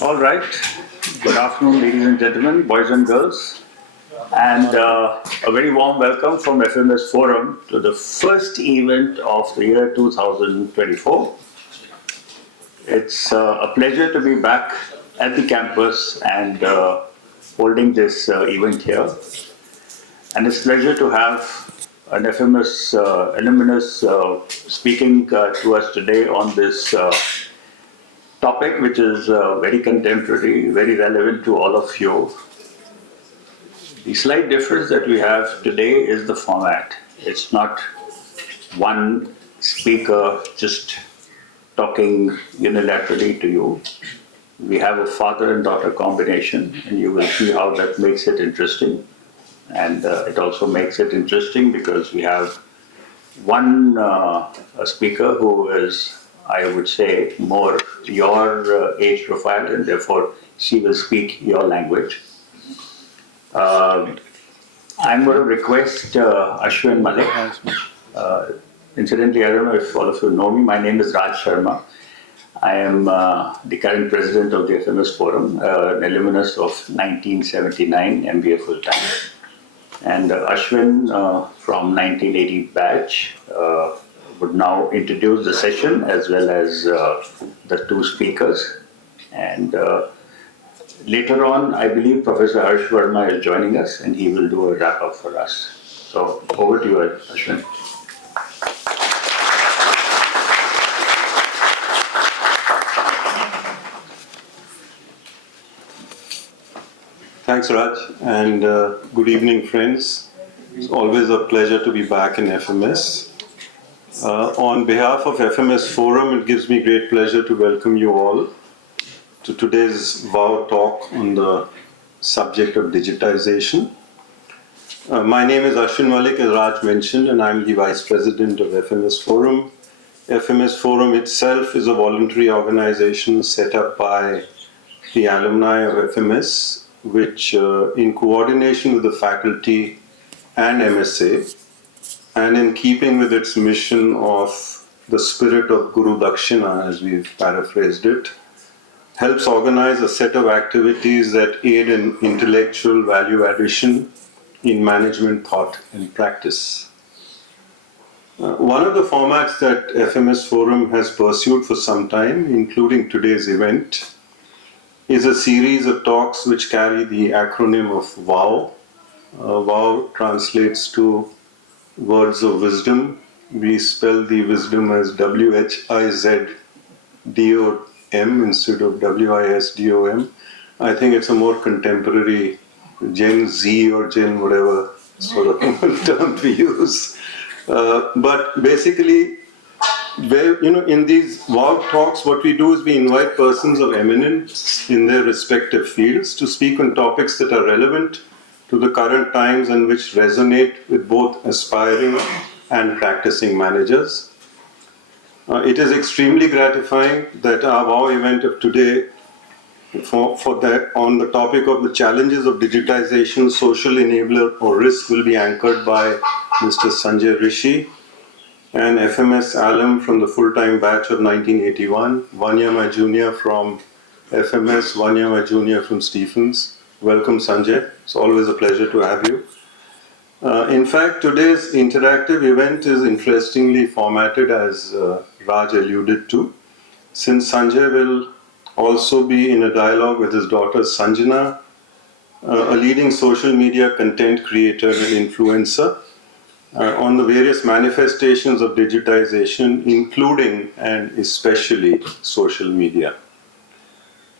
All right. Good afternoon, ladies and gentlemen, boys and girls, and a very warm welcome from FMS Forum to the first event of the year 2024. It's a pleasure to be back at the campus and holding this event here. And it's a pleasure to have an FMS alumnus speaking to us today on this topic, which is very contemporary, very relevant to all of you. The slight difference that we have today is the format. It's not one speaker just talking unilaterally to you. We have a father and daughter combination, and you will see how that makes it interesting. And it also makes it interesting because we have one a speaker who is, I would say, more your age profile, and therefore she will speak your language. I'm going to request Ashwin Malik. Incidentally, I don't know if all of you know me. My name is Raj Sharma. I am the current president of the FMS Forum, an alumnus of 1979 MBA full-time. And Ashwin from 1980 batch would now introduce the session as well as the two speakers. And later on, I believe Professor Harsh Verma is joining us and he will do a wrap-up for us. So over to you, Ashwin. Thanks, Raj, and good evening, friends. It's always a pleasure to be back in FMS. On behalf of FMS Forum, it gives me great pleasure to welcome you all to today's WOW talk on the subject of digitization. My name is Ashwin Malik, as Raj mentioned, and I'm the Vice President of FMS Forum. FMS Forum itself is a voluntary organization set up by the alumni of FMS, which in coordination with the faculty and MSA, and in keeping with its mission of the spirit of Guru Dakshina, as we've paraphrased it, helps organize a set of activities that aid in intellectual value addition in management thought and practice. One of the formats that FMS Forum has pursued for some time, including today's event, is a series of talks which carry the acronym of WOW. WOW translates to Words of Wisdom. We spell the wisdom as WHIZDOM instead of WISDOM. I think it's a more contemporary Gen Z or Gen whatever sort of term we use. But basically, in these WOW talks, what we do is we invite persons of eminence in their respective fields to speak on topics that are relevant to the current times and which resonate with both aspiring and practicing managers. It is extremely gratifying that our WOW event of today on the topic of the challenges of digitization, social enabler or risk will be anchored by Mr. Sanjay Rishi, an FMS alum from the full-time batch of 1981, 1 year my junior from FMS, 1 year my junior from Stephens. Welcome, Sanjay. It's always a pleasure to have you. In fact, today's interactive event is interestingly formatted as Raj alluded to, since Sanjay will also be in a dialogue with his daughter Sanjana, a leading social media content creator and influencer, on the various manifestations of digitization, including and especially social media.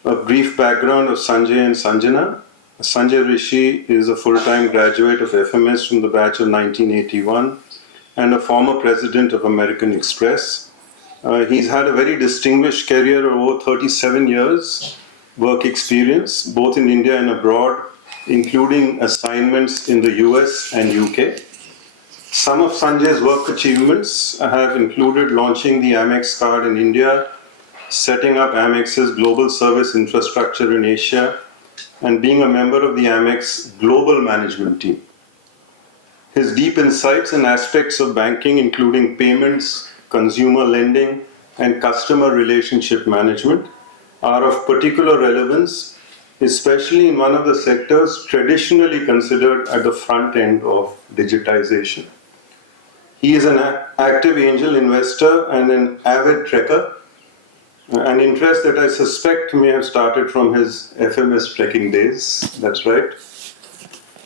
A brief background of Sanjay and Sanjana. Sanjay Rishi is a full-time graduate of FMS from the batch of 1981 and a former president of American Express. He's had a very distinguished career of over 37 years work experience, both in India and abroad, including assignments in the US and UK. Some of Sanjay's work achievements have included launching the Amex card in India, setting up Amex's global service infrastructure in Asia, and being a member of the Amex global management team. His deep insights and aspects of banking, including payments, consumer lending, and customer relationship management, are of particular relevance, especially in one of the sectors traditionally considered at the front end of digitization. He is an active angel investor and an avid trekker, an interest that I suspect may have started from his FMS trekking days. That's right.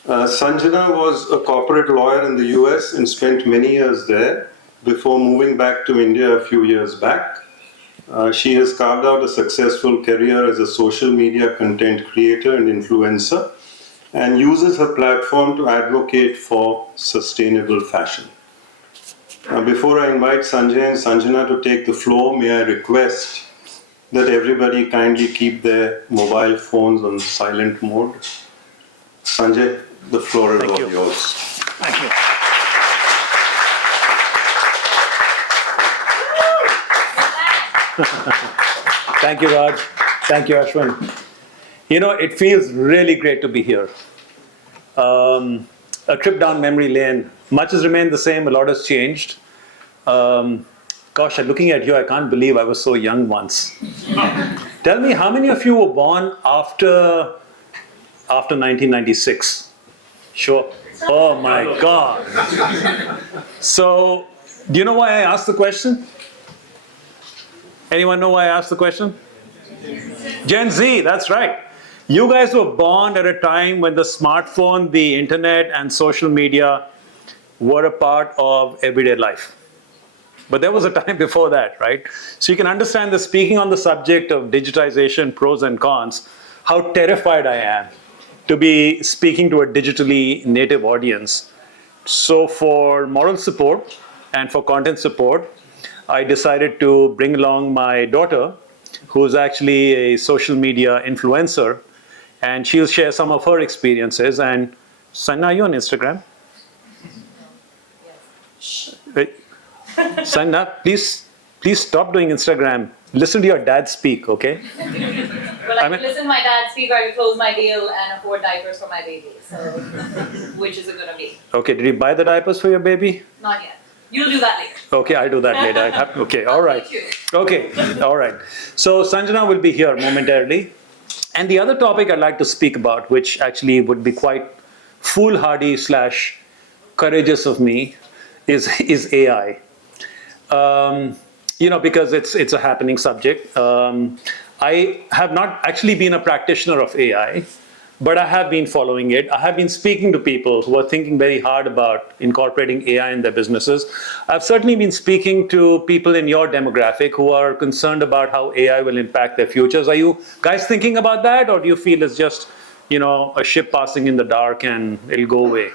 Sanjana was a corporate lawyer in the US and spent many years there before moving back to India a few years back. She has carved out a successful career as a social media content creator and influencer and uses her platform to advocate for sustainable fashion. Before I invite Sanjay and Sanjana to take the floor, may I request that everybody kindly keep their mobile phones on silent mode. Sanjay, the floor is all yours. Thank you. Thank you, Raj. Thank you, Ashwin. You know, it feels really great to be here. A trip down memory lane. Much has remained the same, a lot has changed. Gosh, looking at you, I can't believe I was so young once. Tell me, how many of you were born after 1996? Sure. Oh my God. So, do you know why I asked the question? Anyone know why I asked the question? Gen Z, that's right. You guys were born at a time when the smartphone, the internet, and social media were a part of everyday life. But there was a time before that, right? So you can understand that speaking on the subject of digitization, pros and cons, how terrified I am to be speaking to a digitally native audience. So for moral support and for content support, I decided to bring along my daughter, who's actually a social media influencer, and she'll share some of her experiences. And Sanna, are you on Instagram? Yes. Sanna, please stop doing Instagram. Listen to your dad speak, okay? Well, I can listen to my dad speak, or I can close my deal and afford diapers for my baby. So, which is it gonna be? Okay, did you buy the diapers for your baby? Not yet. You'll do that later. Okay, I'll do that later. Okay, all right. Okay, all right. So Sanjana will be here momentarily. And the other topic I'd like to speak about, which actually would be quite foolhardy / courageous of me, is AI. You know, because it's a happening subject. I have not actually been a practitioner of AI, but I have been following it. I have been speaking to people who are thinking very hard about incorporating AI in their businesses. I've certainly been speaking to people in your demographic who are concerned about how AI will impact their futures. Are you guys thinking about that, or do you feel it's just, you know, a ship passing in the dark and it'll go away?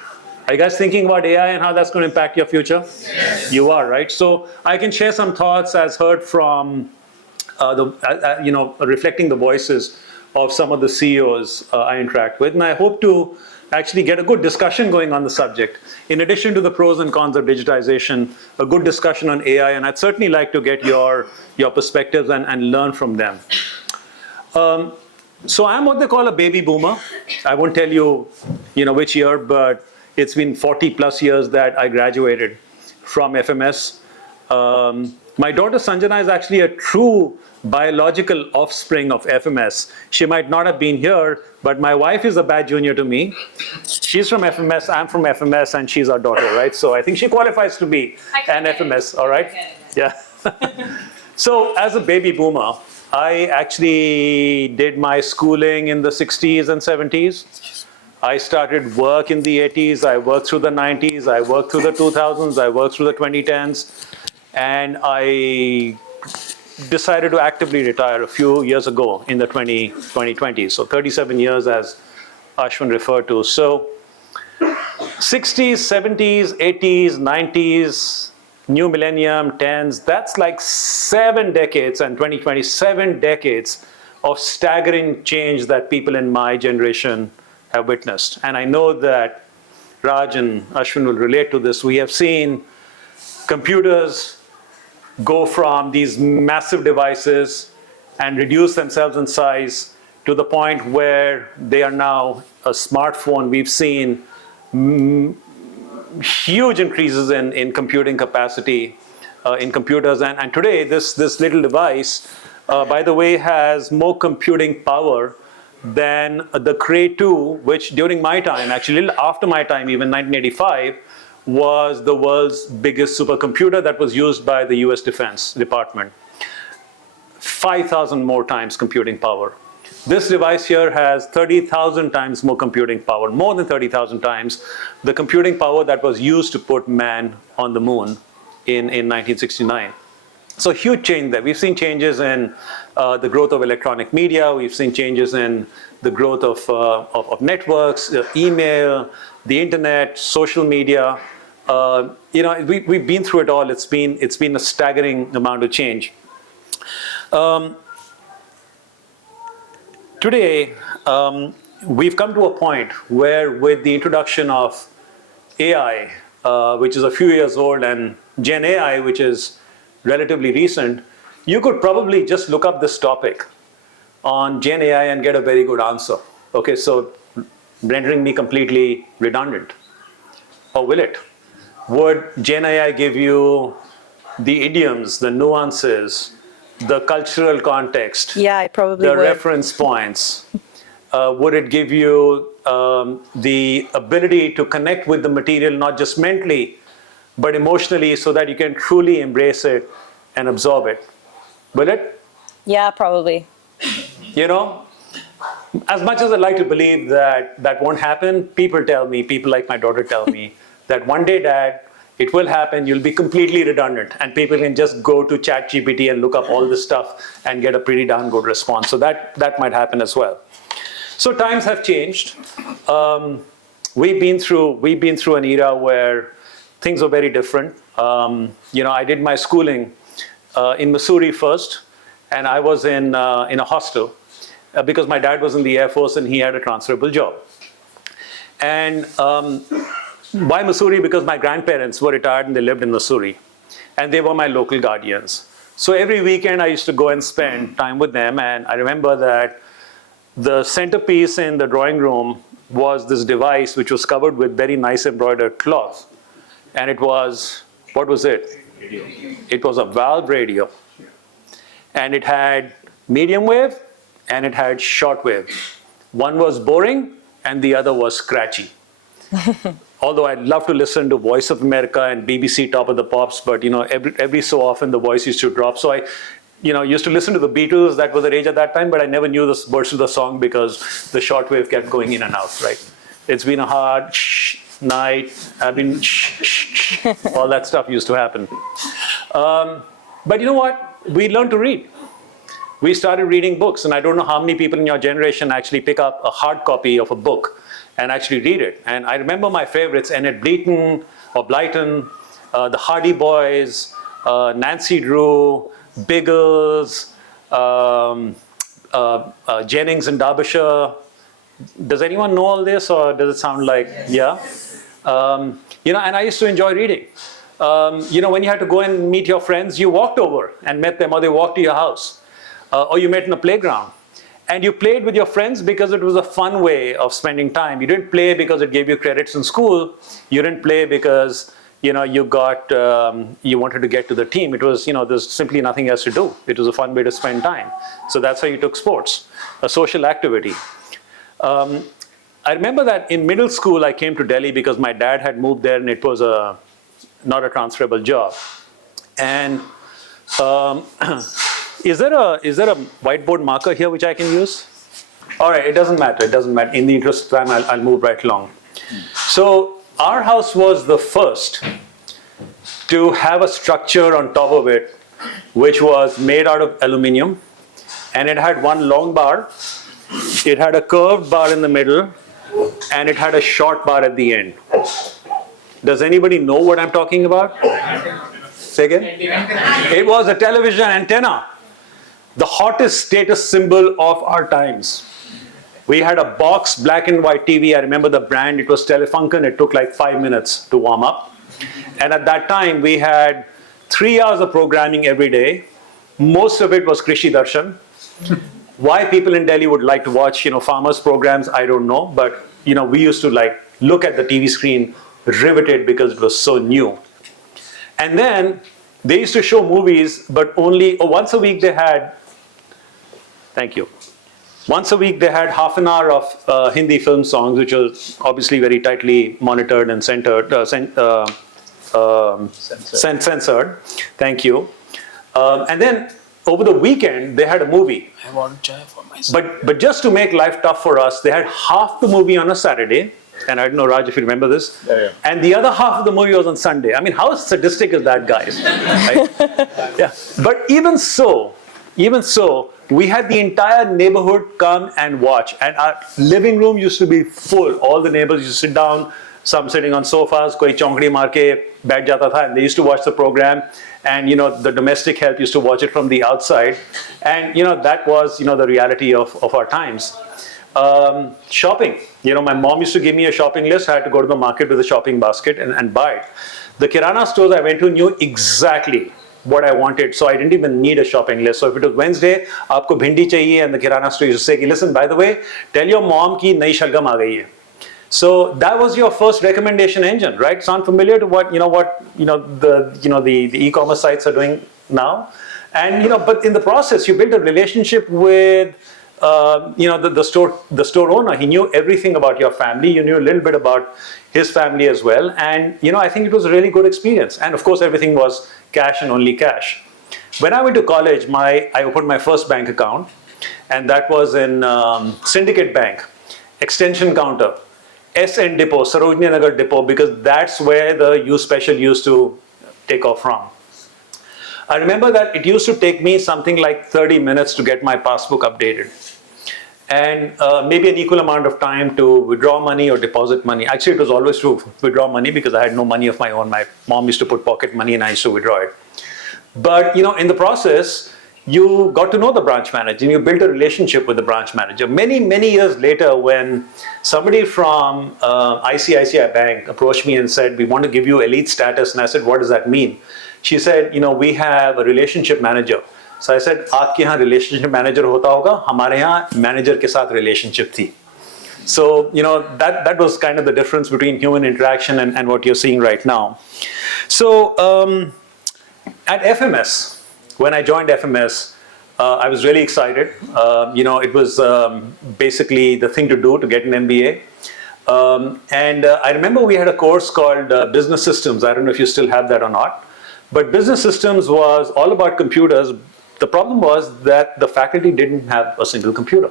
Are you guys thinking about AI and how that's going to impact your future? Yes. You are, right? So I can share some thoughts as heard from, reflecting the voices of some of the CEOs I interact with. And I hope to actually get a good discussion going on the subject. In addition to the pros and cons of digitization, a good discussion on AI, and I'd certainly like to get your perspectives and learn from them. So I'm what they call a baby boomer. I won't tell you, which year, but it's been 40 plus years that I graduated from FMS. My daughter Sanjana is actually a true biological offspring of FMS. She might not have been here, but my wife is a bad junior to me. She's from FMS, I'm from FMS, and she's our daughter, right? So I think she qualifies to be an FMS, all right? Yeah. So as a baby boomer, I actually did my schooling in the 60s and 70s. I started work in the 80s, I worked through the 90s, I worked through the 2000s, I worked through the 2010s, and I decided to actively retire a few years ago in the 2020s. So 37 years, as Ashwin referred to. So 60s, 70s, 80s, 90s, new millennium, 10s, that's like 7 decades, and 2020, 7 decades of staggering change that people in my generation have witnessed. And I know that Raj and Ashwin will relate to this. We have seen computers go from these massive devices and reduce themselves in size to the point where they are now a smartphone. We've seen huge increases in computing capacity in computers. And today, this little device by the way, has more computing power than the Cray 2, which during my time, actually a little after my time, even 1985, was the world's biggest supercomputer that was used by the US Defense Department. 5,000 more times computing power. This device here has 30,000 times more computing power, more than 30,000 times the computing power that was used to put man on the moon in 1969. So huge change there. We've seen changes in the growth of electronic media. We've seen changes in the growth of networks, email, the internet, social media. We've been through it all. It's been a staggering amount of change. Today, we've come to a point where with the introduction of AI, which is a few years old, and Gen AI, which is relatively recent, you could probably just look up this topic on Gen AI and get a very good answer. Okay, so rendering me completely redundant. Or will it? Would Gen AI give you the idioms, the nuances, the cultural context, Yeah, it probably the would. reference points? Would it give you the ability to connect with the material, not just mentally, but emotionally, so that you can truly embrace it and absorb it? Will it? Yeah, probably. You know, as much as I'd like to believe that that won't happen, people tell me, people like my daughter tell me, that one day, Dad, it will happen, you'll be completely redundant, and people can just go to ChatGPT and look up all this stuff and get a pretty darn good response. So that might happen as well. So times have changed. We've been through an era where things were very different. I did my schooling in Missouri first, and I was in a hostel because my dad was in the Air Force and he had a transferable job. And why Missouri? Because my grandparents were retired and they lived in Missouri, and they were my local guardians. So every weekend I used to go and spend time with them, and I remember that the centerpiece in the drawing room was this device which was covered with very nice embroidered cloth. And it was, what was it? Radio. It was a valve radio. And it had medium wave and it had short wave. One was boring and the other was scratchy. Although I'd love to listen to Voice of America and BBC Top of the Pops, but every so often the voice used to drop. So I used to listen to the Beatles. That was the rage at that time, but I never knew the words of the song because the shortwave kept going in and out, right? It's been a hard night. I've been all that stuff used to happen. But you know what? We learned to read. We started reading books, and I don't know how many people in your generation actually pick up a hard copy of a book and actually read it. And I remember my favorites, Enid Blyton, the Hardy Boys, Nancy Drew, Biggles, Jennings and Derbyshire. Does anyone know all this, or does it sound like, yeah? And I used to enjoy reading. When you had to go and meet your friends, you walked over and met them, or they walked to your house, or you met in a playground. And you played with your friends because it was a fun way of spending time. You didn't play because it gave you credits in school. You didn't play because you wanted to get to the team. It was, there's simply nothing else to do. It was a fun way to spend time. So that's how you took sports, a social activity. I remember that in middle school, I came to Delhi because my dad had moved there and it was not a transferable job. And is there a whiteboard marker here which I can use? All right, it doesn't matter. In the interest of time, I'll move right along. So our house was the first to have a structure on top of it which was made out of aluminum, and it had one long bar, it had a curved bar in the middle, and it had a short bar at the end. Does anybody know what I'm talking about? Say again? It was a television antenna, the hottest status symbol of our times. We had a box black and white TV. I remember the brand. It was Telefunken. It took like 5 minutes to warm up. And at that time, we had 3 hours of programming every day. Most of it was Krishi Darshan. Why people in Delhi would like to watch, farmers programs, I don't know. But, we used to look at the TV screen riveted because it was so new. And then they used to show movies, but only once a week they had Thank you. Once a week, they had half an hour of Hindi film songs, which was obviously very tightly monitored and censored. Thank you. And then over the weekend, they had a movie. I want chai for myself. But just to make life tough for us, they had half the movie on a Saturday. And I don't know, Raj, if you remember this. Yeah. And the other half of the movie was on Sunday. I mean, how sadistic is that, guys? Right? Yeah. But even so, we had the entire neighborhood come and watch. And our living room used to be full. All the neighbors used to sit down, some sitting on sofas, koi chongdi maar ke baith jata tha, and they used to watch the program. And, the domestic help used to watch it from the outside. And, that was, the reality of our times. Shopping. My mom used to give me a shopping list. I had to go to the market with a shopping basket and buy it. The Kirana stores I went to knew exactly what I wanted, so I didn't even need a shopping list. So if it was Wednesday, aapko bhindi chahiye, and the Kirana store used to say, listen, by the way, tell your mom ki nayi shalgam aa gayi hai. So that was your first recommendation engine, right? Sound familiar to what the e-commerce sites are doing now? And but in the process, you built a relationship with the store owner. He knew everything about your family. You knew a little bit about his family as well. And I think it was a really good experience. And of course, everything was cash and only cash. When I went to college, I opened my first bank account, and that was in Syndicate Bank, extension counter, SN Depot, Sarojini Nagar Depot, because that's where the U Special used to take off from. I remember that it used to take me something like 30 minutes to get my passbook updated, and maybe an equal amount of time to withdraw money or deposit money. Actually, it was always to withdraw money because I had no money of my own. My mom used to put pocket money and I used to withdraw it. But in the process, you got to know the branch manager and you built a relationship with the branch manager. Many, many years later, when somebody from ICICI Bank approached me and said, we want to give you elite status, and I said, what does that mean? She said, we have a relationship manager. So I said, आपके यहाँ relationship manager होता होगा, हमारे यहाँ manager के साथ relationship थी. So, that was kind of the difference between human interaction and what you're seeing right now. So, at FMS, when I joined FMS, I was really excited. It was basically the thing to do to get an MBA. And I remember we had a course called Business Systems. I don't know if you still have that or not. But Business Systems was all about computers. The problem was that the faculty didn't have a single computer.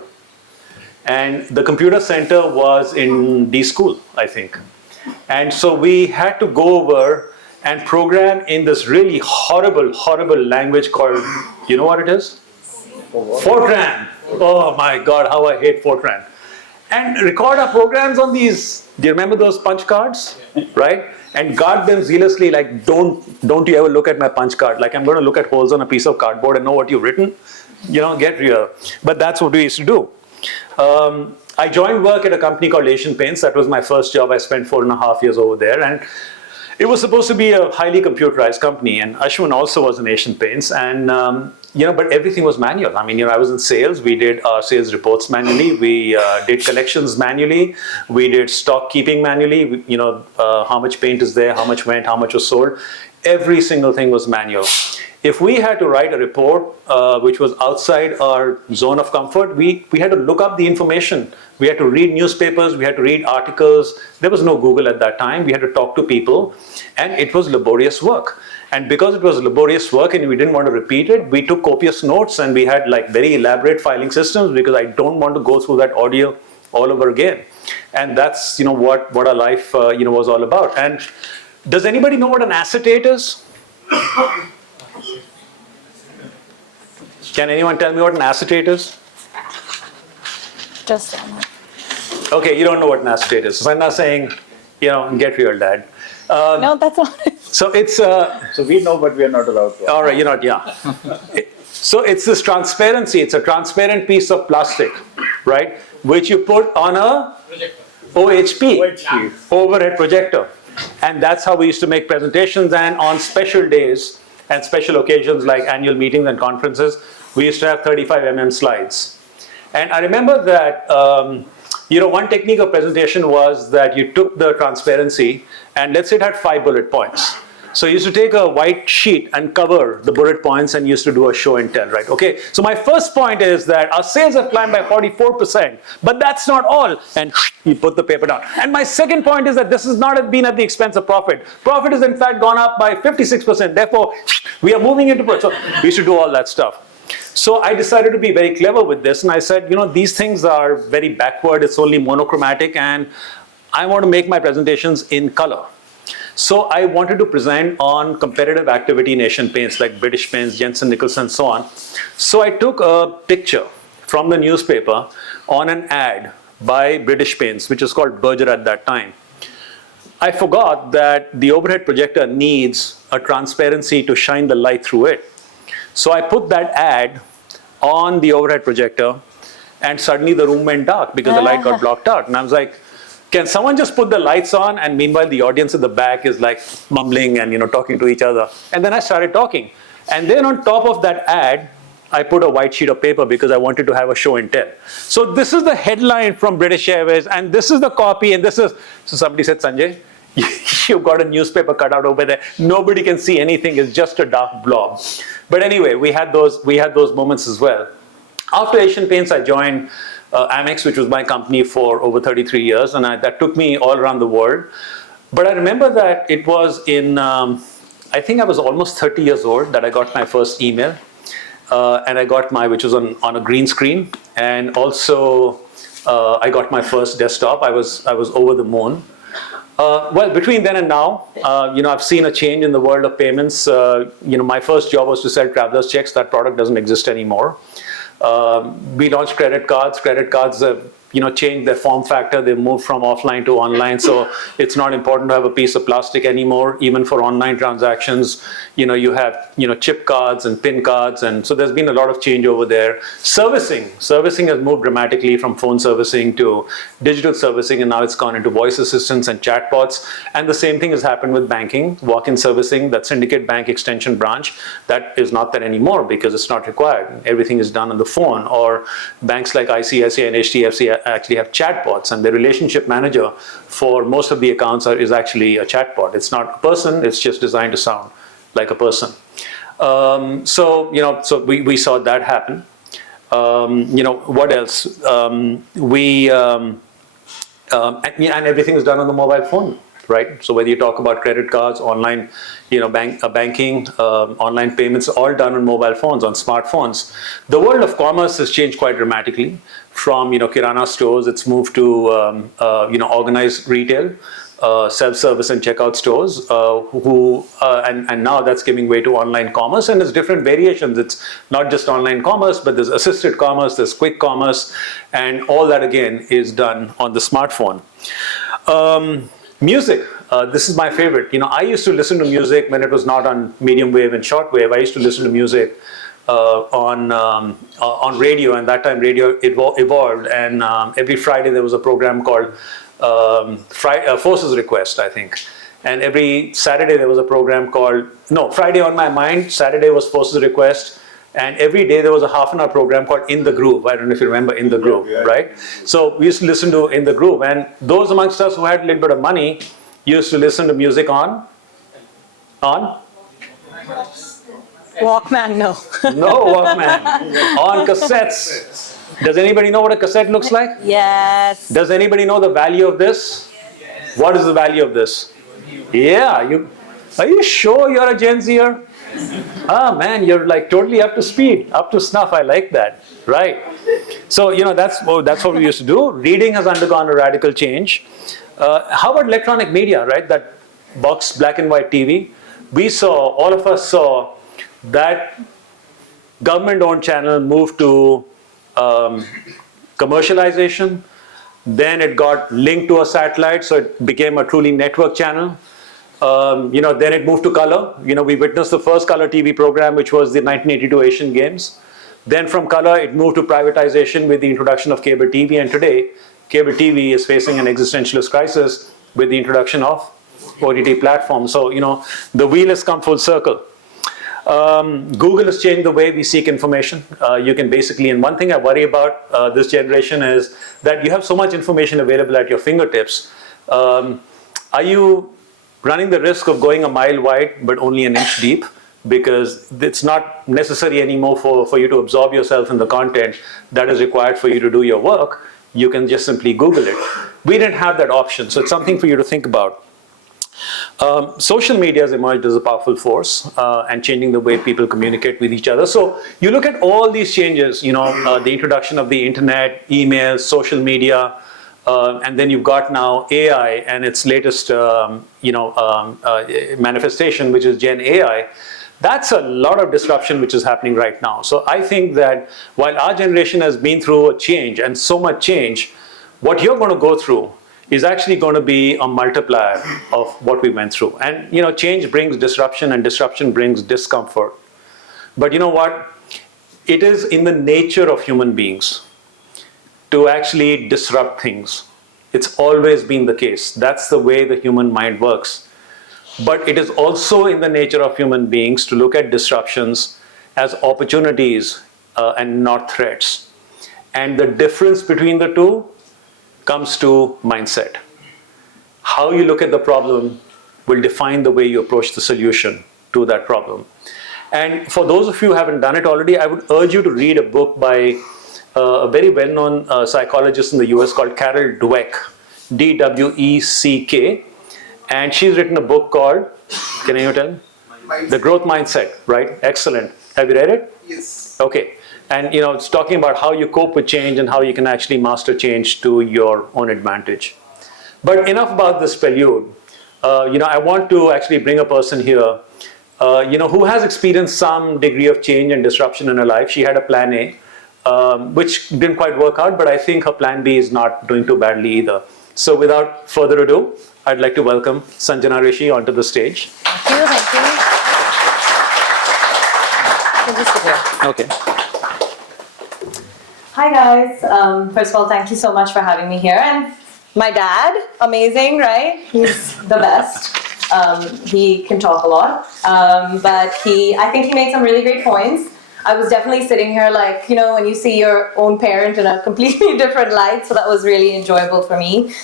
And the computer center was in D school, I think. And so we had to go over and program in this really horrible, horrible language called, you know what it is? Fortran. Oh my God, how I hate Fortran. And record our programs on these, do you remember those punch cards? Right? And guard them zealously, like don't you ever look at my punch card. Like I'm going to look at holes on a piece of cardboard and know what you've written. Get real. But that's what we used to do. I joined work at a company called Asian Paints. That was my first job. I spent 4.5 years over there. And it was supposed to be a highly computerized company. And Ashwin also was in Asian Paints. And, but everything was manual. I mean, I was in sales. We did our sales reports manually. We did collections manually. We did stock keeping manually. How much paint is there, how much went, how much was sold. Every single thing was manual. If we had to write a report which was outside our zone of comfort, we had to look up the information. We had to read newspapers, we had to read articles. There was no Google at that time. We had to talk to people, and it was laborious work. And because it was laborious work and we didn't want to repeat it, we took copious notes and we had like very elaborate filing systems because I don't want to go through that audio all over again. And that's what our life was all about. And does anybody know what an acetate is? Can anyone tell me what an acetate is? Just Okay, you don't know what an acetate is. So I'm not saying, get real, Dad. no, that's not it. So it's So we know, but we are not allowed to. all right, you're not, yeah. So it's this transparency. It's a transparent piece of plastic, right? Which you put on a OHP, overhead projector. And that's how we used to make presentations. And on special days and special occasions like annual meetings and conferences, we used to have 35 mm slides. And I remember that, one technique of presentation was that you took the transparency and let's say it had 5 bullet points. So I used to take a white sheet and cover the bullet points and used to do a show and tell, right? Okay, so my first point is that our sales have climbed by 44%, but that's not all. And you put the paper down. And my second point is that this has not been at the expense of profit. Profit has in fact gone up by 56%. Therefore, we are moving into profit. So we should do all that stuff. So I decided to be very clever with this, and I said, these things are very backward, it's only monochromatic, and I want to make my presentations in color. So I wanted to present on competitive activity in Asian paints like British Paints, Jensen Nicholson, and so on. So I took a picture from the newspaper on an ad by British Paints, which was called Berger at that time. I forgot that the overhead projector needs a transparency to shine the light through it. So I put that ad on the overhead projector, and suddenly the room went dark because the light got blocked out. And I was like, can someone just put the lights on? And meanwhile, the audience at the back is like mumbling and talking to each other. And then I started talking. And then on top of that ad, I put a white sheet of paper because I wanted to have a show and tell. So this is the headline from British Airways, and this is the copy, and this is, so somebody said, Sanjay, you've got a newspaper cut out over there. Nobody can see anything, it's just a dark blob. But anyway, we had those moments as well. After Asian Paints, I joined Amex, which was my company for over 33 years, and that took me all around the world. But I remember that it was in, I think I was almost 30 years old that I got my first email. And I got which was on a green screen. And also, I got my first desktop. I was over the moon. Well, between then and now, I've seen a change in the world of payments. My first job was to sell traveler's checks. That product doesn't exist anymore. We launched credit cards. Credit cards have changed their form factor. They've moved from offline to online. So it's not important to have a piece of plastic anymore. Even for online transactions, you have chip cards and PIN cards, and so there's been a lot of change over there. Servicing has moved dramatically from phone servicing to digital servicing, and now it's gone into voice assistants and chatbots. And the same thing has happened with banking, walk-in servicing, that syndicate bank extension branch. That is not there anymore because it's not required. Everything is done on the phone. Or banks like ICICI and HDFC actually have chatbots, and the relationship manager for most of the accounts is actually a chatbot. It's not a person, it's just designed to sound like a person. So we saw that happen. What else? And everything is done on the mobile phone, right? So whether you talk about credit cards, online, banking, online payments, all done on mobile phones, on smartphones. The world of commerce has changed quite dramatically. From kirana stores, it's moved to organized retail, self-service and checkout stores, and now that's giving way to online commerce, and there's different variations. It's not just online commerce, but there's assisted commerce, there's quick commerce, and all that again is done on the smartphone. Music, this is my favorite. I used to listen to music when it was not on medium wave and short wave. I used to listen to music on radio, and that time radio evolved, and every Friday there was a program called Forces Request, I think. And every Saturday there was a program called, Friday on My Mind, Saturday was Forces Request, and every day there was a half-an-hour program called In the Groove. I don't know if you remember In the Groove, right? So we used to listen to In the Groove, and those amongst us who had a little bit of money used to listen to music on Walkman, no. No Walkman, on cassettes. Does anybody know what a cassette looks like? Yes. Does anybody know the value of this? What is the value of this? Yeah, are you sure you're a Gen Zer? Ah man, you're like totally up to speed, up to snuff. I like that, right? So that's what we used to do. Reading has undergone a radical change. How about electronic media, right? That box black and white TV. All of us saw that government-owned channel moved to commercialization. Then it got linked to a satellite, so it became a truly network channel. Then it moved to color. We witnessed the first color TV program, which was the 1982 Asian Games. Then from color, it moved to privatization with the introduction of cable TV. And today, cable TV is facing an existentialist crisis with the introduction of OTT platforms. So, the wheel has come full circle. Google has changed the way we seek information. You can basically, and one thing I worry about this generation is that you have so much information available at your fingertips. Are you running the risk of going a mile wide but only an inch deep, because it's not necessary anymore for you to absorb yourself in the content that is required for you to do your work. You can just simply Google it. We didn't have that option, so it's something for you to think about. Social media has emerged as a powerful force and changing the way people communicate with each other. So you look at all these changes, the introduction of the internet, emails, social media, and then you've got now AI and its latest manifestation, which is Gen AI. That's a lot of disruption which is happening right now. So I think that while our generation has been through a change and so much change, what you're going to go through is actually going to be a multiplier of what we went through. And change brings disruption, and disruption brings discomfort. But you know what? It is in the nature of human beings to actually disrupt things. It's always been the case. That's the way the human mind works. But it is also in the nature of human beings to look at disruptions as opportunities and not threats. And the difference between the two comes to mindset. How you look at the problem will define the way you approach the solution to that problem. And for those of you who haven't done it already, I would urge you to read a book by a very well-known psychologist in the US called Carol Dweck, D-W-E-C-K. And she's written a book called, can you tell me? The Growth Mindset, right? Excellent. Have you read it? Yes. Okay. And it's talking about how you cope with change and how you can actually master change to your own advantage. But enough about this prelude. I want to actually bring a person here, who has experienced some degree of change and disruption in her life. She had a plan A, which didn't quite work out, but I think her plan B is not doing too badly either. So without further ado, I'd like to welcome Sanjana Rishi onto the stage. Thank you, thank you. Can you sit here? Okay. Hi guys. First of all, thank you so much for having me here. And my dad, amazing, right? He's the best. He can talk a lot, but I think he made some really great points. I was definitely sitting here like, when you see your own parent in a completely different light, so that was really enjoyable for me.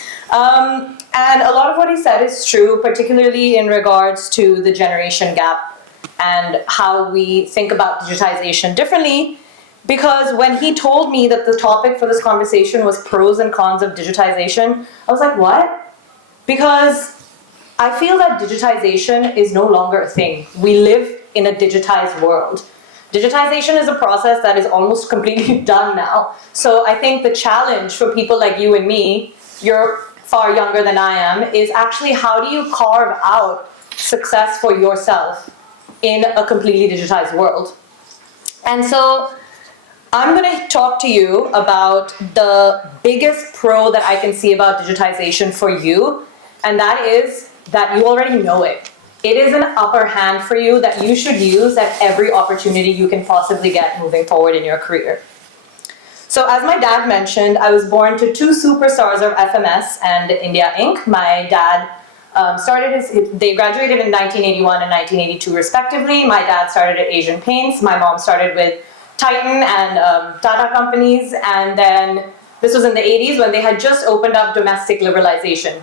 And a lot of what he said is true, particularly in regards to the generation gap and how we think about digitization differently. Because when he told me that the topic for this conversation was pros and cons of digitization, I was like, what? Because I feel that digitization is no longer a thing. We live in a digitized world. Digitization is a process that is almost completely done now. So I think the challenge for people like you and me, you're far younger than I am, is actually how do you carve out success for yourself in a completely digitized world? And so I'm going to talk to you about the biggest pro that I can see about digitization for you, and that is that you already know it. It is an upper hand for you that you should use at every opportunity you can possibly get moving forward in your career. So as my dad mentioned, I was born to two superstars of FMS and India Inc. My dad they graduated in 1981 and 1982 respectively. My dad started at Asian Paints. My mom started with Titan and Tata companies. And then this was in the 80s when they had just opened up domestic liberalization.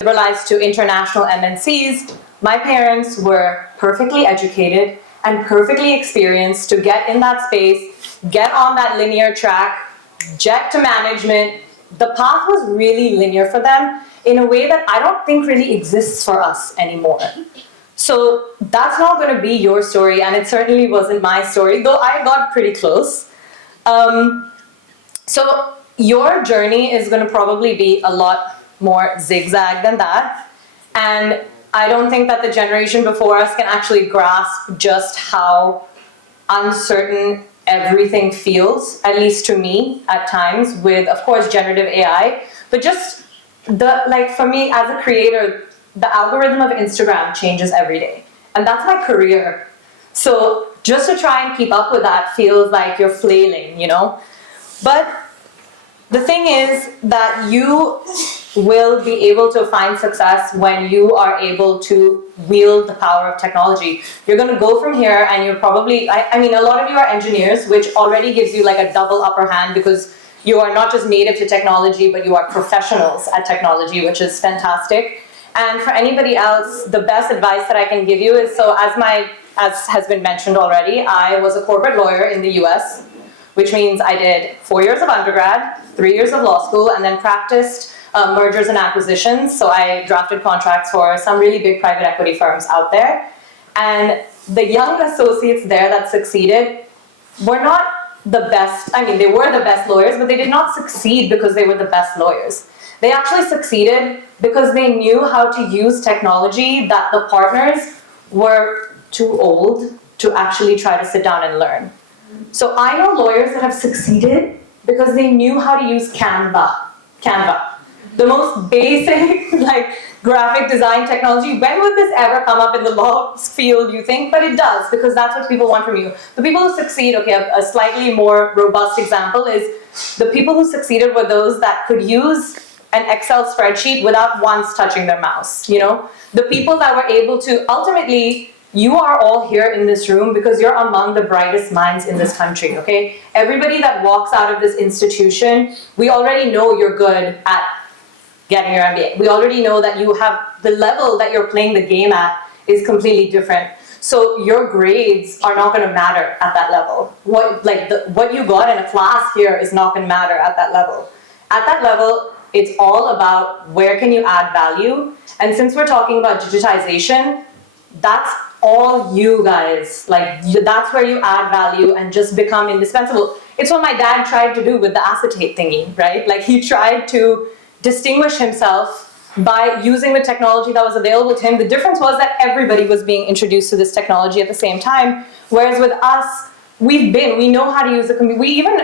Liberalized to international MNCs. My parents were perfectly educated and perfectly experienced to get in that space, get on that linear track, jet to management. The path was really linear for them in a way that I don't think really exists for us anymore. So that's not going to be your story, and it certainly wasn't my story, though I got pretty close. So your journey is going to probably be a lot more zigzag than that. And I don't think that the generation before us can actually grasp just how uncertain everything feels, at least to me at times, with, of course, generative AI. But just for me as a creator, the algorithm of Instagram changes every day. And that's my career. So just to try and keep up with that feels like you're flailing, But the thing is that you will be able to find success when you are able to wield the power of technology. You're going to go from here and you're probably, I mean, a lot of you are engineers, which already gives you like a double upper hand because you are not just native to technology, but you are professionals at technology, which is fantastic. And for anybody else, the best advice that I can give you is, so as has been mentioned already, I was a corporate lawyer in the US, which means I did 4 years of undergrad, 3 years of law school, and then practiced mergers and acquisitions. So I drafted contracts for some really big private equity firms out there. And the young associates there that succeeded were not the best. I mean, they were the best lawyers, but they did not succeed because they were the best lawyers. They actually succeeded because they knew how to use technology that the partners were too old to actually try to sit down and learn. So I know lawyers that have succeeded because they knew how to use Canva. The most basic graphic design technology. When would this ever come up in the law field, you think? But it does, because that's what people want from you. The people who succeed, okay, a slightly more robust example is the people who succeeded were those that could use an Excel spreadsheet without once touching their mouse, you know? The people that were able to, ultimately, you are all here in this room because you're among the brightest minds in this country, okay? Everybody that walks out of this institution, we already know you're good at getting your MBA. We already know that you have the level that you're playing the game at is completely different. So your grades are not going to matter at that level. What you got in a class here is not going to matter at that level. At that level, it's all about where can you add value. And since we're talking about digitization, that's all you guys. That's where you add value and just become indispensable. It's what my dad tried to do with the acetate thingy, right? He tried to distinguish himself by using the technology that was available to him. The difference was that everybody was being introduced to this technology at the same time, whereas with us, we know how to use the computer. We even,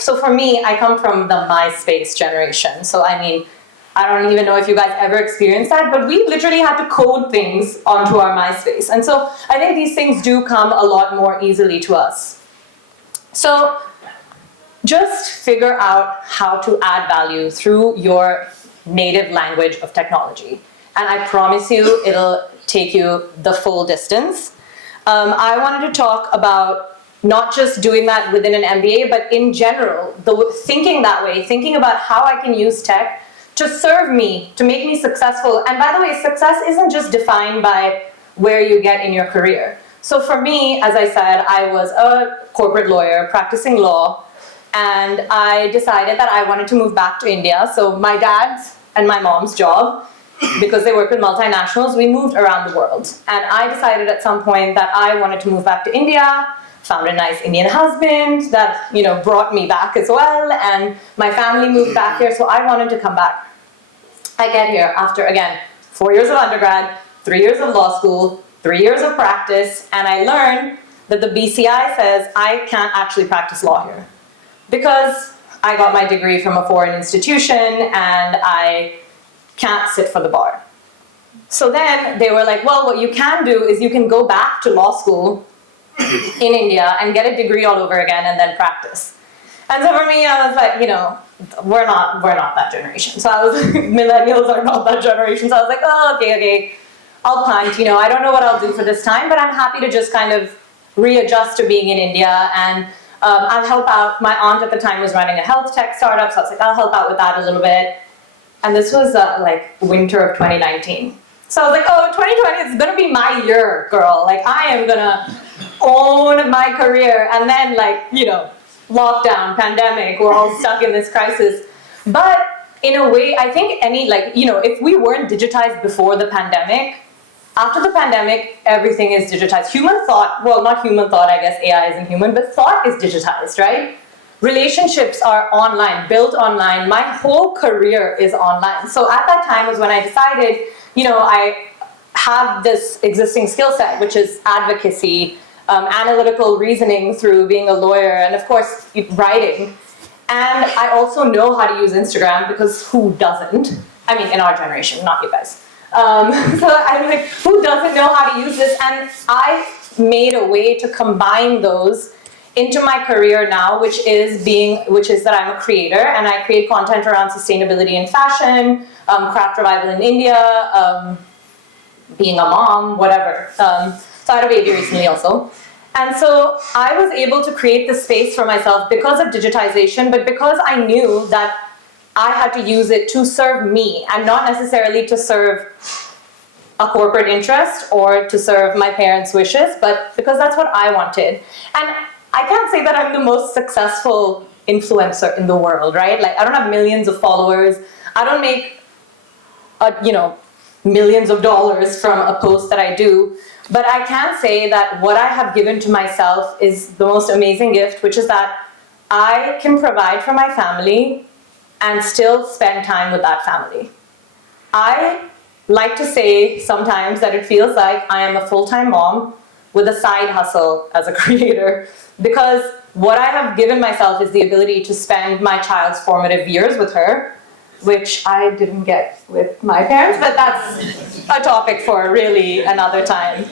so for me, I come from the MySpace generation. So I mean, I don't even know if you guys ever experienced that, but we literally had to code things onto our MySpace. And so I think these things do come a lot more easily to us. So just figure out how to add value through your native language of technology. And I promise you, it'll take you the full distance. I wanted to talk about not just doing that within an MBA, but in general, thinking that way, thinking about how I can use tech to serve me, to make me successful. And by the way, success isn't just defined by where you get in your career. So for me, as I said, I was a corporate lawyer practicing law, and I decided that I wanted to move back to India. So my dad's and my mom's job, because they work with multinationals, we moved around the world. And I decided at some point that I wanted to move back to India, found a nice Indian husband that, brought me back as well, and my family moved back here, so I wanted to come back. I get here after, again, 4 years of undergrad, 3 years of law school, 3 years of practice, and I learned that the BCI says I can't actually practice law here because I got my degree from a foreign institution and I can't sit for the bar. So then they were like, well, what you can do is you can go back to law school in India and get a degree all over again and then practice. And so for me, I was like, we're not that generation. So millennials are not that generation. So I was like, oh, okay, I'll punt. I don't know what I'll do for this time, but I'm happy to just kind of readjust to being in India, and I'll help out. My aunt at the time was running a health tech startup, so I was like, I'll help out with that a little bit. And this was winter of 2019. So I was like, oh, 2020 is gonna be my year, girl. I am gonna own my career. And then lockdown, pandemic, we're all stuck in this crisis. But in a way, I think if we weren't digitized before the pandemic, after the pandemic, everything is digitized. Human thought, well, not human thought, I guess AI isn't human, but thought is digitized, right? Relationships are online, built online. My whole career is online. So at that time was when I decided, I have this existing skill set, which is advocacy, analytical reasoning through being a lawyer, and of course, writing. And I also know how to use Instagram, because who doesn't? I mean, in our generation, not you guys. So I'm like, who doesn't know how to use this? And I made a way to combine those into my career now, which is that I'm a creator, and I create content around sustainability in fashion, craft revival in India, being a mom, whatever. So I had a baby recently also. And so I was able to create this space for myself because of digitization, but because I knew that I had to use it to serve me and not necessarily to serve a corporate interest or to serve my parents' wishes, but because that's what I wanted. And I can't say that I'm the most successful influencer in the world, right? Like, I don't have millions of followers. I don't make, millions of dollars from a post that I do. But I can say that what I have given to myself is the most amazing gift, which is that I can provide for my family and still spend time with that family. I like to say sometimes that it feels like I am a full-time mom with a side hustle as a creator, because what I have given myself is the ability to spend my child's formative years with her, which I didn't get with my parents, but that's a topic for really another time.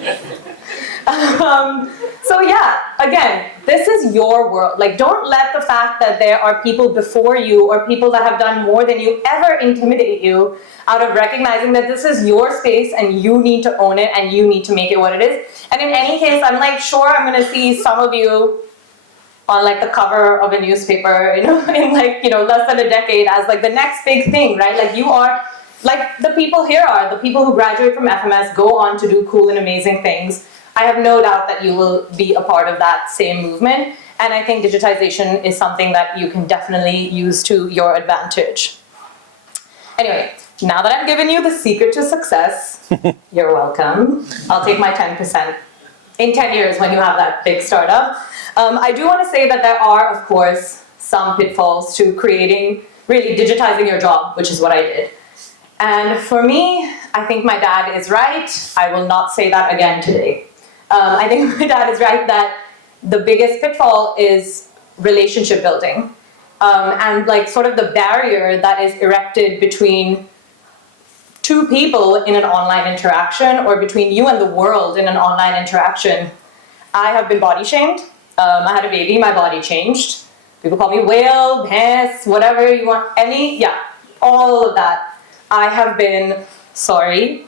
So yeah, again, this is your world. Like, don't let the fact that there are people before you or people that have done more than you ever intimidate you out of recognizing that this is your space and you need to own it and you need to make it what it is. And in any case, I'm like, sure, I'm gonna see some of you on like the cover of a newspaper, in less than a decade as like the next big thing, right? Like, you are, like the people here are, the people who graduate from FMS go on to do cool and amazing things. I have no doubt that you will be a part of that same movement. And I think digitization is something that you can definitely use to your advantage. Anyway, now that I've given you the secret to success, you're welcome. I'll take my 10% in 10 years when you have that big startup. I do want to say that there are, of course, some pitfalls to creating, really digitizing your job, which is what I did. And for me, I think my dad is right. I will not say that again today. I think my dad is right that the biggest pitfall is relationship building. And like sort of the barrier that is erected between two people in an online interaction or between you and the world in an online interaction. I have been body shamed. I had a baby, my body changed. People call me whale, bhais, whatever you want, all of that. I have been, sorry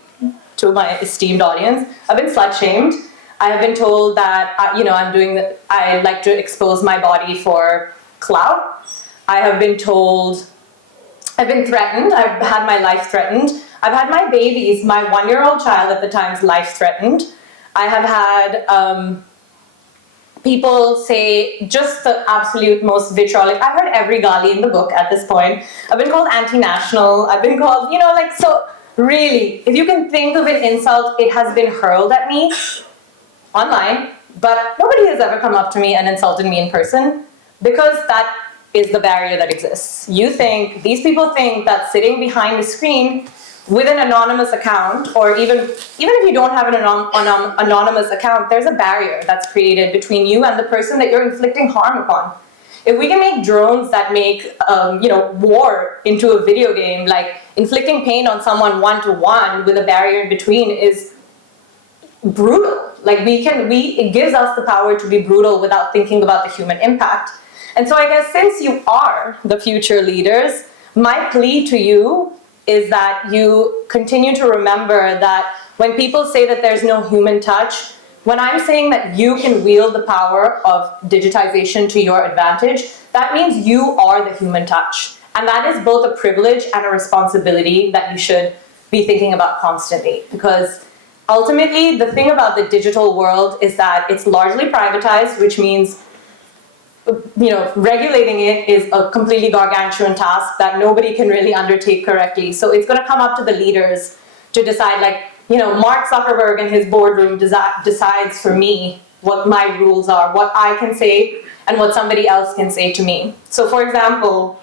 to my esteemed audience, I've been slut shamed. I have been told that, I like to expose my body for clout. I have been told, I've been threatened, I've had my life threatened. I've had my babies, my 1-year-old child at the time's life threatened. I have had people say just the absolute most vitriolic. I've heard every gali in the book at this point. I've been called anti-national. I've been called, so really, if you can think of an insult, it has been hurled at me online, but nobody has ever come up to me and insulted me in person, because that is the barrier that exists. These people think that sitting behind the screen with an anonymous account, or even if you don't have an anonymous account, there's a barrier that's created between you and the person that you're inflicting harm upon. If we can make drones that make war into a video game, like inflicting pain on someone one-to-one with a barrier in between is brutal. Like, it gives us the power to be brutal without thinking about the human impact. And so I guess since you are the future leaders, my plea to you is that you continue to remember that when people say that there's no human touch, when I'm saying that you can wield the power of digitization to your advantage, that means you are the human touch. And that is both a privilege and a responsibility that you should be thinking about constantly. Because ultimately, the thing about the digital world is that it's largely privatized, which means regulating it is a completely gargantuan task that nobody can really undertake correctly. So it's going to come up to the leaders to decide, Mark Zuckerberg in his boardroom decides for me what my rules are, what I can say, and what somebody else can say to me. So for example,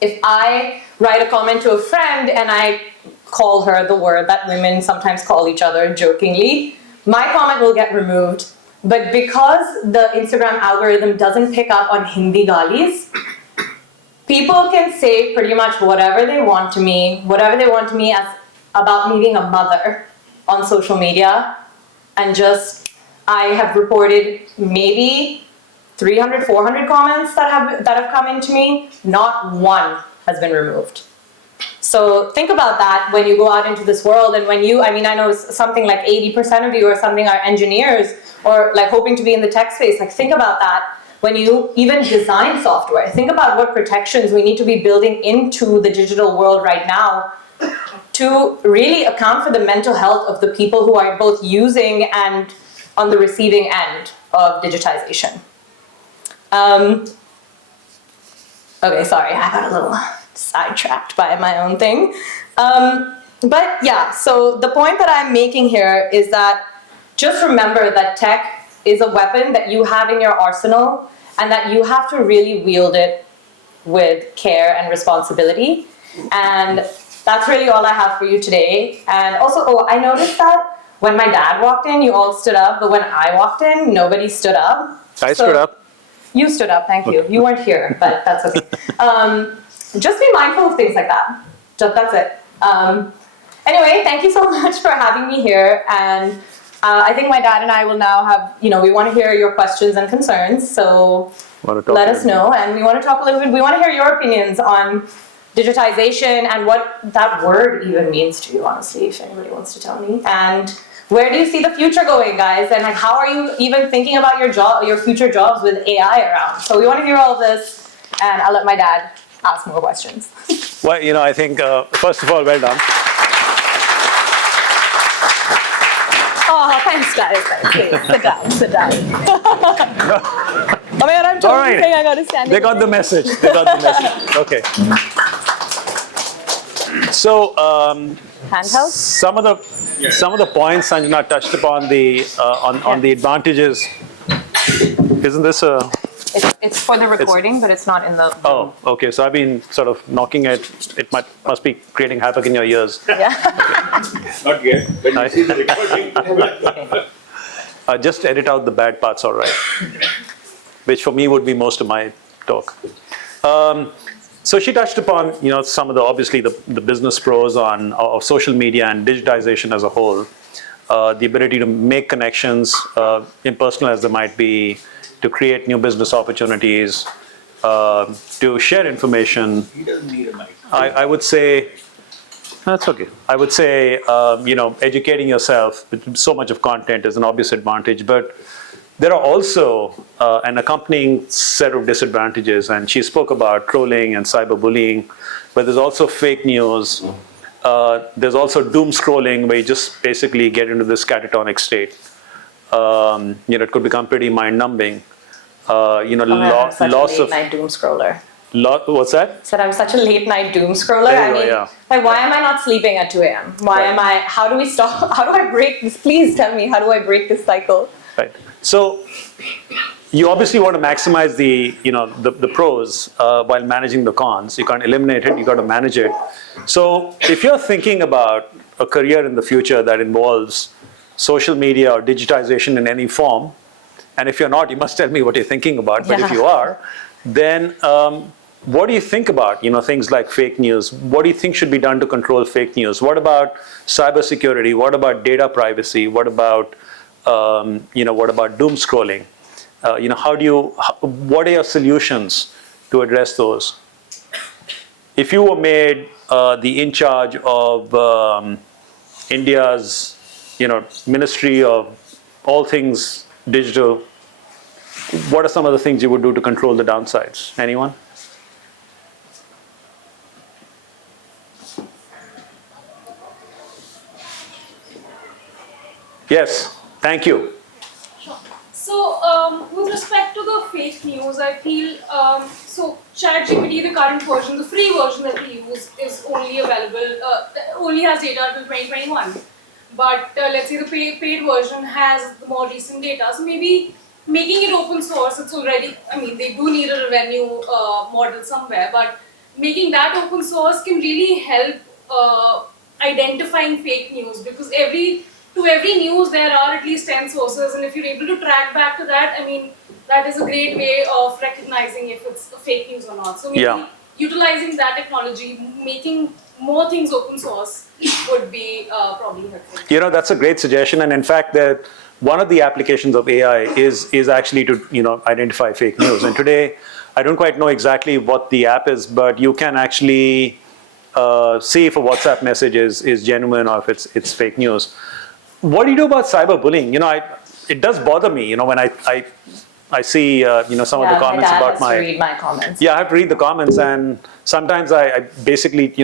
if I write a comment to a friend and I call her the word that women sometimes call each other jokingly, my comment will get removed. But because the Instagram algorithm doesn't pick up on Hindi galis, people can say pretty much whatever they want to me as about meeting a mother on social media. And I have reported maybe 300, 400 comments that have come into me. Not one has been removed. So think about that when you go out into this world, and when I know something like 80% of you or something are engineers or like hoping to be in the tech space. Like, think about that when you even design software. Think about what protections we need to be building into the digital world right now to really account for the mental health of the people who are both using and on the receiving end of digitization. Okay, sorry, I got a little sidetracked by my own thing. But yeah, so the point that I'm making here is that just remember that tech is a weapon that you have in your arsenal and that you have to really wield it with care and responsibility. And that's really all I have for you today. And also, oh, I noticed that when my dad walked in, you all stood up, but when I walked in, nobody stood up. I stood up. You stood up, thank you. You weren't here, but that's okay. Just be mindful of things like that. That's it. Anyway, thank you so much for having me here. And I think my dad and I will now have, we want to hear your questions and concerns. So let us know. And we want to talk a little bit, we want to hear your opinions on digitization and what that word even means to you, honestly, if anybody wants to tell me. And where do you see the future going, guys? And like, how are you even thinking about your future jobs with AI around? So we want to hear all of this, and I'll let my dad ask more questions. Well, I think, first of all, well done. Oh, thanks, guys. Please, sit down. Oh my God, I'm totally saying I got to stand. They got the message. Okay. So, Handheld? some of the points Sanjana touched upon on the advantages. Isn't this a? It's for the recording, but it's not in the. Oh, okay. So I've been sort of knocking it. It must be creating havoc in your ears. Yeah. Not yet, when you see the recording. Just edit out the bad parts, all right. Which for me would be most of my talk. So she touched upon, some of obviously the business pros of social media and digitization as a whole. The ability to make connections, impersonal as they might be, to create new business opportunities, to share information. He doesn't need a mic. I would say, that's okay. I would say, educating yourself with so much of content is an obvious advantage, but there are also an accompanying set of disadvantages, and she spoke about trolling and cyberbullying, but there's also fake news. There's also doom scrolling, where you just basically get into this catatonic state. It could become pretty mind-numbing. I'm such loss a of late night doom scroller. what's that? Said I'm such a late night doom scroller. There you go, yeah. Like, why am I not sleeping at 2 a.m.? How do we stop? How do I break this? Please tell me, how do I break this cycle? Right. So you obviously want to maximize the pros while managing the cons. You can't eliminate it, you got to manage it. So if you're thinking about a career in the future that involves social media or digitization in any form, and if you're not, you must tell me what you're thinking about, but if you are, then what do you think about, things like fake news? What do you think should be done to control fake news? What about cybersecurity? What about data privacy? What about doom scrolling? What are your solutions to address those? If you were made the in charge of India's, Ministry of all things digital, what are some of the things you would do to control the downsides? Anyone? Yes, thank you. So, with respect to the fake news, I feel, so ChatGPT, the current version, the free version that we use is only available, only has data till 2021. But let's say the paid version has the more recent data. So maybe making it open source, it's already, they do need a revenue model somewhere, but making that open source can really help identifying fake news, because to every news there are at least 10 sources, and if you're able to track back to that, that is a great way of recognizing if it's fake news or not. So maybe utilizing that technology, making more things open source would be probably helpful. That's a great suggestion, and in fact, one of the applications of AI is actually to identify fake news. And today, I don't quite know exactly what the app is, but you can actually see if a WhatsApp message is genuine or if it's fake news. What do you do about cyberbullying? It does bother me. When I see some of the comments about my. To read my comments. Yeah, I have to read the comments, and sometimes I basically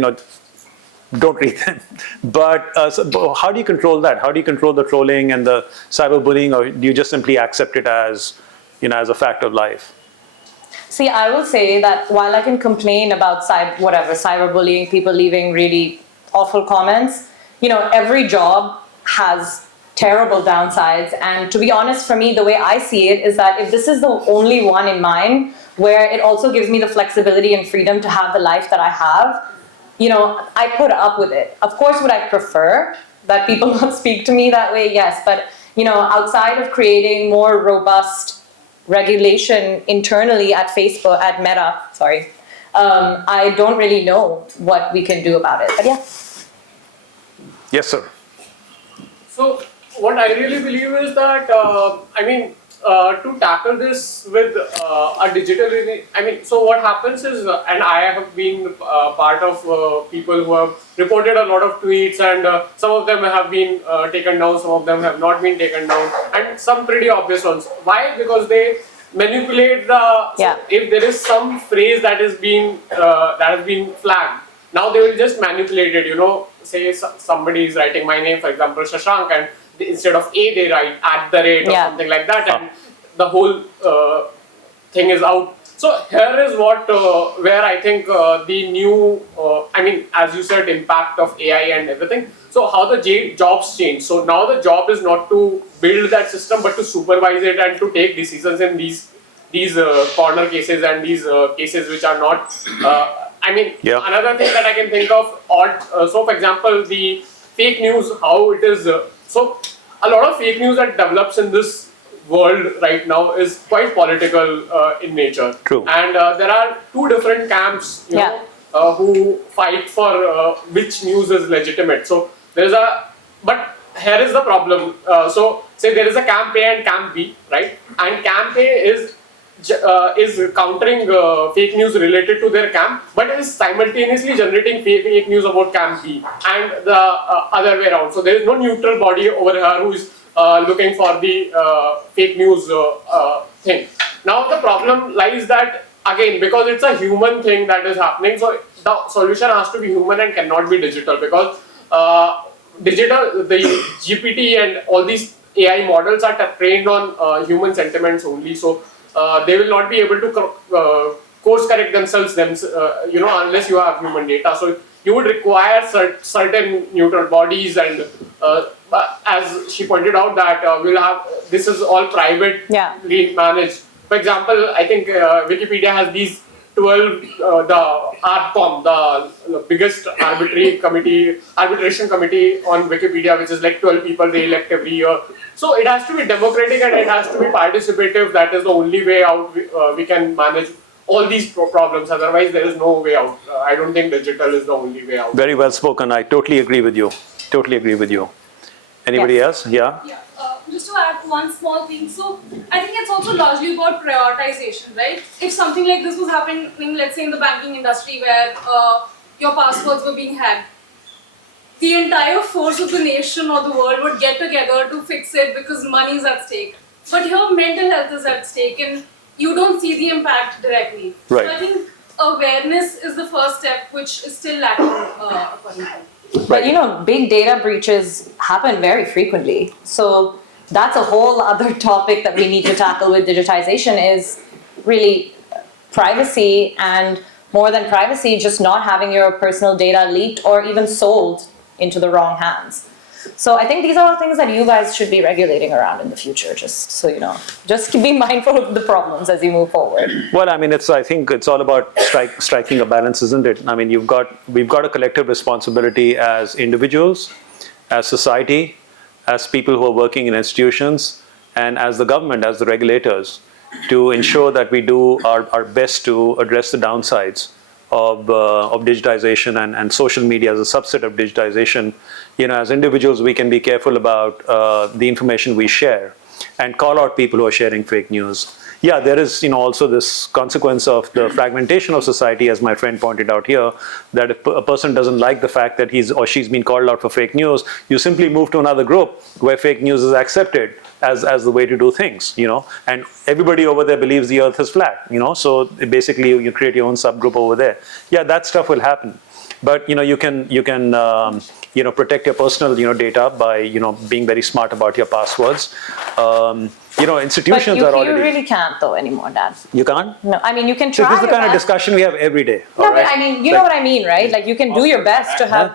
don't read them. But how do you control that? How do you control the trolling and the cyberbullying, or do you just simply accept it as, as a fact of life? See, I will say that while I can complain about cyberbullying, people leaving really awful comments, every job has terrible downsides. And to be honest, for me, the way I see it is that if this is the only one in mine, where it also gives me the flexibility and freedom to have the life that I have, I put up with it. Of course, would I prefer that people not speak to me that way? Yes, but outside of creating more robust regulation internally at Facebook, at Meta, I don't really know what we can do about it. But yeah. Yes, sir. So what I really believe is that, to tackle this with a digital, so what happens is, and I have been part of people who have reported a lot of tweets, and some of them have been taken down, some of them have not been taken down, and some pretty obvious ones. Why? Because they manipulate the, Yeah. if there is some phrase that is being, that has been flagged, now they will just manipulate it, say somebody is writing my name, for example, Shashank, and instead of A, they write @ or Yeah. something like that, and the whole thing is out. So here is what, where I think the new, as you said, impact of AI and everything. So how the jobs change. So now the job is not to build that system, but to supervise it and to take decisions in these corner cases and these cases which are not. Yeah. Another thing that I can think of, so for example, the fake news, how it is. So a lot of fake news that develops in this world right now is quite political in nature. True. And there are two different camps, Yeah. who fight for which news is legitimate. So but here is the problem. So say there is a camp A and camp B, right? And camp A is countering fake news related to their camp, but is simultaneously generating fake news about camp B, and the other way around. So there is no neutral body over here who is looking for the fake news thing. Now the problem lies that, again, because it's a human thing that is happening, so the solution has to be human and cannot be digital, because the GPT and all these AI models are trained on human sentiments only. So they will not be able to course correct themselves, unless you have human data. So you would require certain neutral bodies, and as she pointed out, that we'll have, this is all privately managed. For example, I think Wikipedia has these 12, the ARCOM, the biggest arbitration committee on Wikipedia, which is like 12 people they elect every year. So it has to be democratic and it has to be participative. That is the only way out we can manage all these problems. Otherwise, there is no way out. I don't think digital is the only way out. Very well spoken. I totally agree with you. Totally agree with you. Anybody else? Yeah? Yeah, just to add one small thing. So I think it's also largely about prioritization, right? If something like this was happening, let's say in the banking industry, where your passwords were being hacked, the entire force of the nation or the world would get together to fix it because money is at stake. But here, mental health is at stake, and you don't see the impact directly. Right. So I think awareness is the first step, which is still lacking, according to me. But big data breaches happen very frequently. So that's a whole other topic that we need to tackle with digitization, is really privacy, and more than privacy, just not having your personal data leaked or even sold into the wrong hands. So I think these are all things that you guys should be regulating around in the future, just so you know. Just be mindful of the problems as you move forward. Well, I think it's all about striking a balance, isn't it? I mean, we've got a collective responsibility as individuals, as society, as people who are working in institutions, and as the government, as the regulators, to ensure that we do our best to address the downsides of digitization and social media as a subset of digitization. As individuals, we can be careful about the information we share and call out people who are sharing fake news. Yeah, there is also this consequence of the fragmentation of society, as my friend pointed out here, that if a person doesn't like the fact that he's or she's been called out for fake news, you simply move to another group where fake news is accepted as the way to do things, and everybody over there believes the earth is flat, so basically you create your own subgroup over there. Yeah, that stuff will happen. But you can protect your personal data by being very smart about your passwords. Institutions But are you already. really can't though anymore, Dad. You can't. No, I mean you can So try this is the your kind of best. discussion we have every day. No, all but right? I mean, you know what I mean, right? Like you can do your best to have.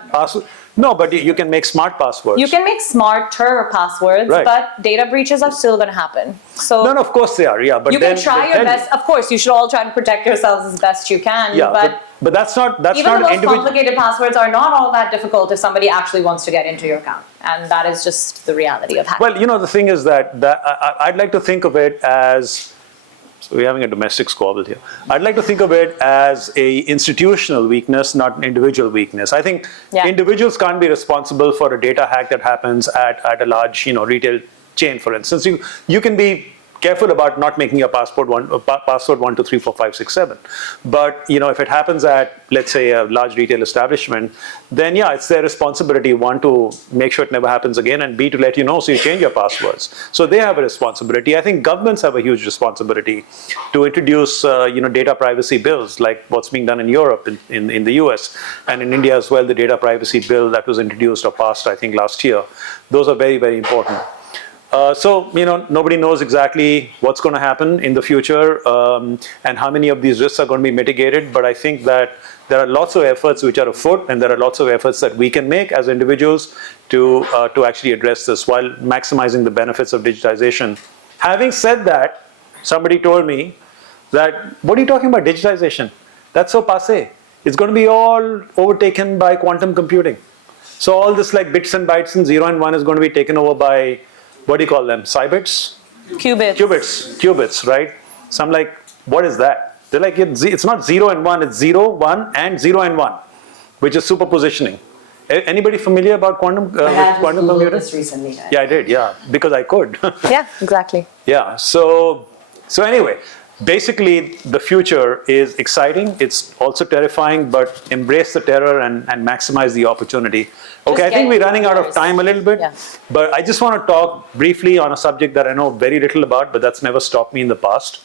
No, but you can make smart passwords. You can make smarter passwords, Right. but data breaches are still going to happen. So No, of course they are. Yeah, but you then can try they your tell you. best. Of course, you should all try to protect yourselves as best you can. Yeah, but but that's not even the most individual. complicated passwords are not all that difficult if somebody actually wants to get into your account, and that is just the reality of hacking. Well, the thing is that I'd like to think of it as. So we're having a domestic squabble here. I'd like to think of it as a institutional weakness, not an individual weakness. I think Yeah. individuals can't be responsible for a data hack that happens at a large, retail chain, for instance. You can be careful about not making your password 1, 2, 3, 4, 5, 6, 7. But if it happens at, let's say, a large retail establishment, then yeah, it's their responsibility, one, to make sure it never happens again, and B, to let you know so you change your passwords. So they have a responsibility. I think governments have a huge responsibility to introduce data privacy bills, like what's being done in Europe, in the US, and in India as well, the data privacy bill that was introduced or passed, I think, last year. Those are very, very important. So nobody knows exactly what's going to happen in the future and how many of these risks are going to be mitigated. But I think that there are lots of efforts which are afoot, and there are lots of efforts that we can make as individuals to actually address this while maximizing the benefits of digitization. Having said that, somebody told me that, what are you talking about digitization? That's so passé. It's going to be all overtaken by quantum computing. So all this like bits and bytes and 0 and 1 is going to be taken over by, what do you call them? Cybits? Qubits, right? So I'm like, what is that? They're like, it's not 0 and 1, it's 0, 1, and 0 and 1, which is superpositioning. Anybody familiar about quantum computing? This recently. Yeah, I did, yeah, because I could. Yeah, exactly. Yeah, so anyway, basically the future is exciting. It's also terrifying, but embrace the terror and maximize the opportunity. Okay, I think we're running out of time a little bit, Yeah. but I just want to talk briefly on a subject that I know very little about, but that's never stopped me in the past,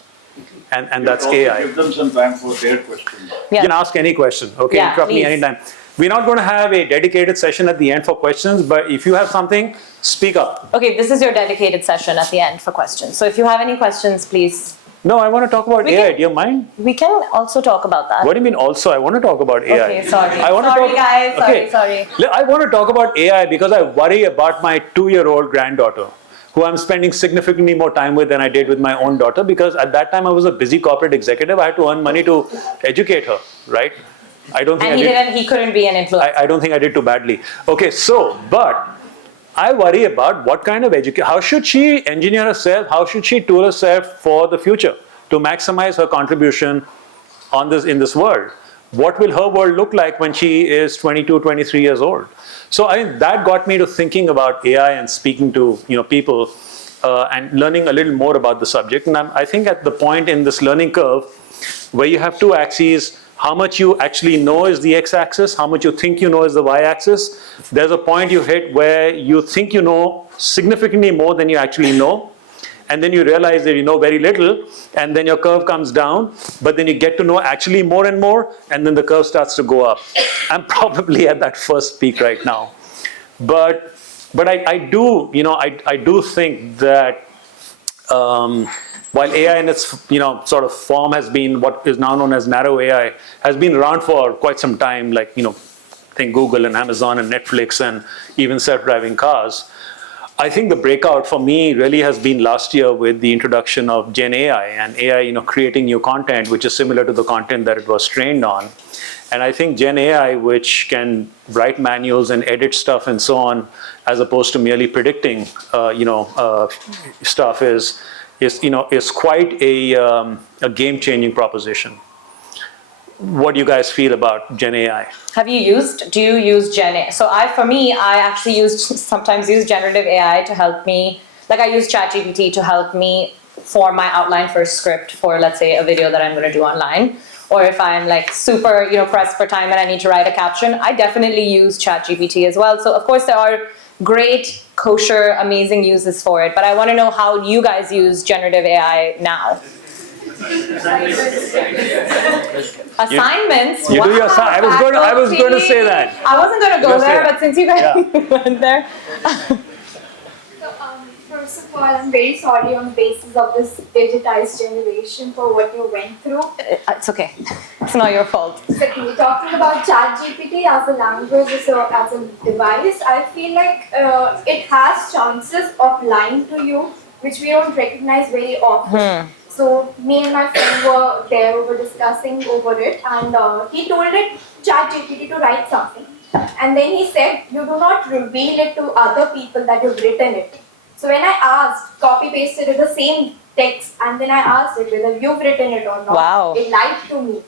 and that's AI. Give them some time for their questions. You can ask any question, okay? Yeah, Interrupt me please. anytime. We're not going to have a dedicated session at the end for questions, but if you have something, speak up. Okay, this is your dedicated session at the end for questions. So if you have any questions, please. No, I want to talk about We AI. can- Do you mind? We can also talk about that. What do you mean also? I want to talk about AI. Okay, sorry. I want to Sorry, talk, guys. Okay. Sorry. I want to talk about AI because I worry about my 2-year-old granddaughter, who I'm spending significantly more time with than I did with my own daughter, because at that time I was a busy corporate executive. I had to earn money to educate her, right? I don't think And he couldn't be an influencer. I don't think I did too badly. Okay, but I worry about what kind of education, how should she engineer herself, how should she tool herself for the future to maximize her contribution in this world? What will her world look like when she is 22, 23 years old? So that got me to thinking about AI and speaking to people and learning a little more about the subject. And I think at the point in this learning curve where you have two axes, how much you actually know is the x-axis, how much you think you know is the y-axis. There's a point you hit where you think you know significantly more than you actually know. And then you realize that you know very little, and then your curve comes down, but then you get to know actually more and more, and then the curve starts to go up. I'm probably at that first peak right now. But I do think that while AI in its sort of form has been what is now known as narrow AI, has been around for quite some time, like think Google and Amazon and Netflix and even self-driving cars. I think the breakout for me really has been last year with the introduction of Gen AI and AI, creating new content, which is similar to the content that it was trained on. And I think Gen AI, which can write manuals and edit stuff and so on, as opposed to merely predicting, stuff, is quite a game-changing proposition. What do you guys feel about Gen AI? Do you use Gen AI? So I actually sometimes use generative AI to help me, like I use ChatGPT to help me form my outline for a script for, let's say, a video that I'm going to do online. Or if I'm like super, pressed for time and I need to write a caption, I definitely use ChatGPT as well. So of course there are great, kosher, amazing uses for it, but I want to know how you guys use generative AI now. Assignments. You do your wow, I was going to say faculty. that. I wasn't going to go Just say there, that. but since you guys went there. So, first of all, I'm very sorry on the basis of this digitized generation for what you went through. It's okay. It's not your fault. Secondly, talking about ChatGPT as a language, as a device, I feel like it has chances of lying to you, which we don't recognize very often. So me and my friend were there, we were discussing over it, and he told it ChatGPT to write something, and then he said, "You do not reveal it to other people that you've written it." So when I asked, copy pasted it the same text, and then I asked it whether you've written it or not, Wow. it lied to me.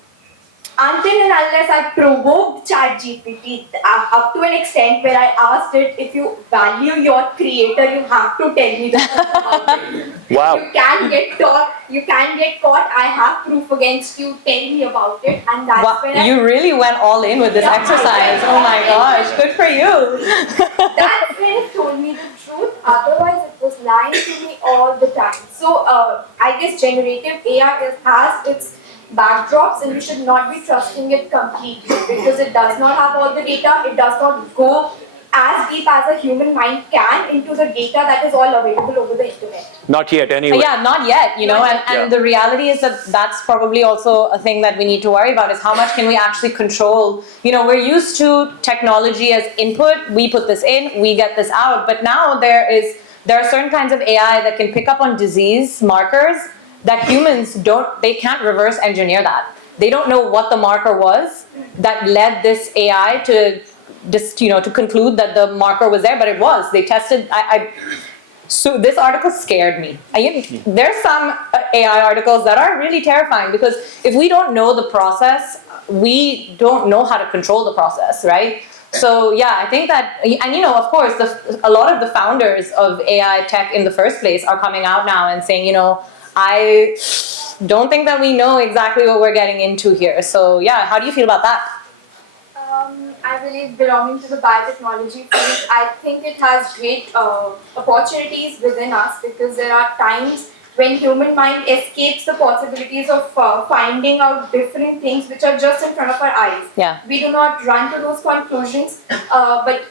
Until and unless I provoked ChatGPT up to an extent where I asked it, if you value your creator, you have to tell me the truth about it. Wow. You can get caught. You can get caught. I have proof against you. Tell me about it, and that's Wow, when you really went all in with this Yeah, exercise. I Oh my did. gosh, good for you. That's when it told me the truth. Otherwise, it was lying to me all the time. So I guess generative AI has its backdrops, and you should not be trusting it completely because it does not have all the data. It does not go as deep as a human mind can into the data that is all available over the internet. Not yet, anyway. Yeah, not yet, you know, Not and, yet. and the reality is that that's probably also a thing that we need to worry about is how much can we actually control. You know, we're used to technology as input, we put this in, we get this out, but now there are certain kinds of AI that can pick up on disease markers that humans they can't reverse engineer that. They don't know what the marker was that led this AI to just, you know, to conclude that the marker was there, but it was. They tested, so this article scared me. There's some AI articles that are really terrifying because if we don't know the process, we don't know how to control the process, right? So yeah, I think that, and you know, of course, a lot of the founders of AI tech in the first place are coming out now and saying, you know, I don't think that we know exactly what we're getting into here. So yeah, how do you feel about that? I believe belonging to the biotechnology field, I think it has great opportunities within us because there are times when human mind escapes the possibilities of finding out different things which are just in front of our eyes. Yeah. We do not run to those conclusions, but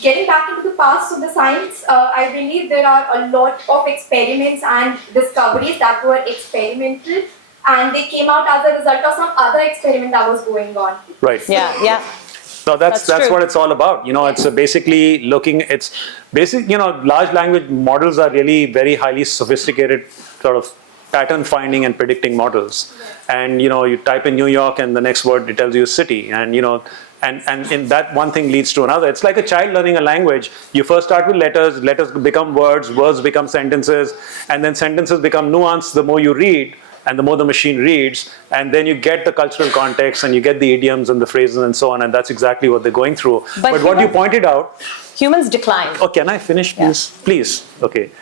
getting back into the past of the science, I believe there are a lot of experiments and discoveries that were experimental and they came out as a result of some other experiment that was going on. Right. Yeah. So that's That's true. what it's all about. You know, it's basically you know, large language models are really very highly sophisticated sort of pattern finding and predicting models. And, you know, you type in New York and the next word, it tells you a city. And, you know, and in that one thing leads to another. It's like a child learning a language. You first start with letters become words become sentences, and then sentences become nuanced the more you read. And the more the machine reads, and then you get the cultural context and you get the idioms and the phrases and so on, and that's exactly what they're going through. But what you pointed out... Humans decline. Oh, can I finish, please? Yeah. Please, okay.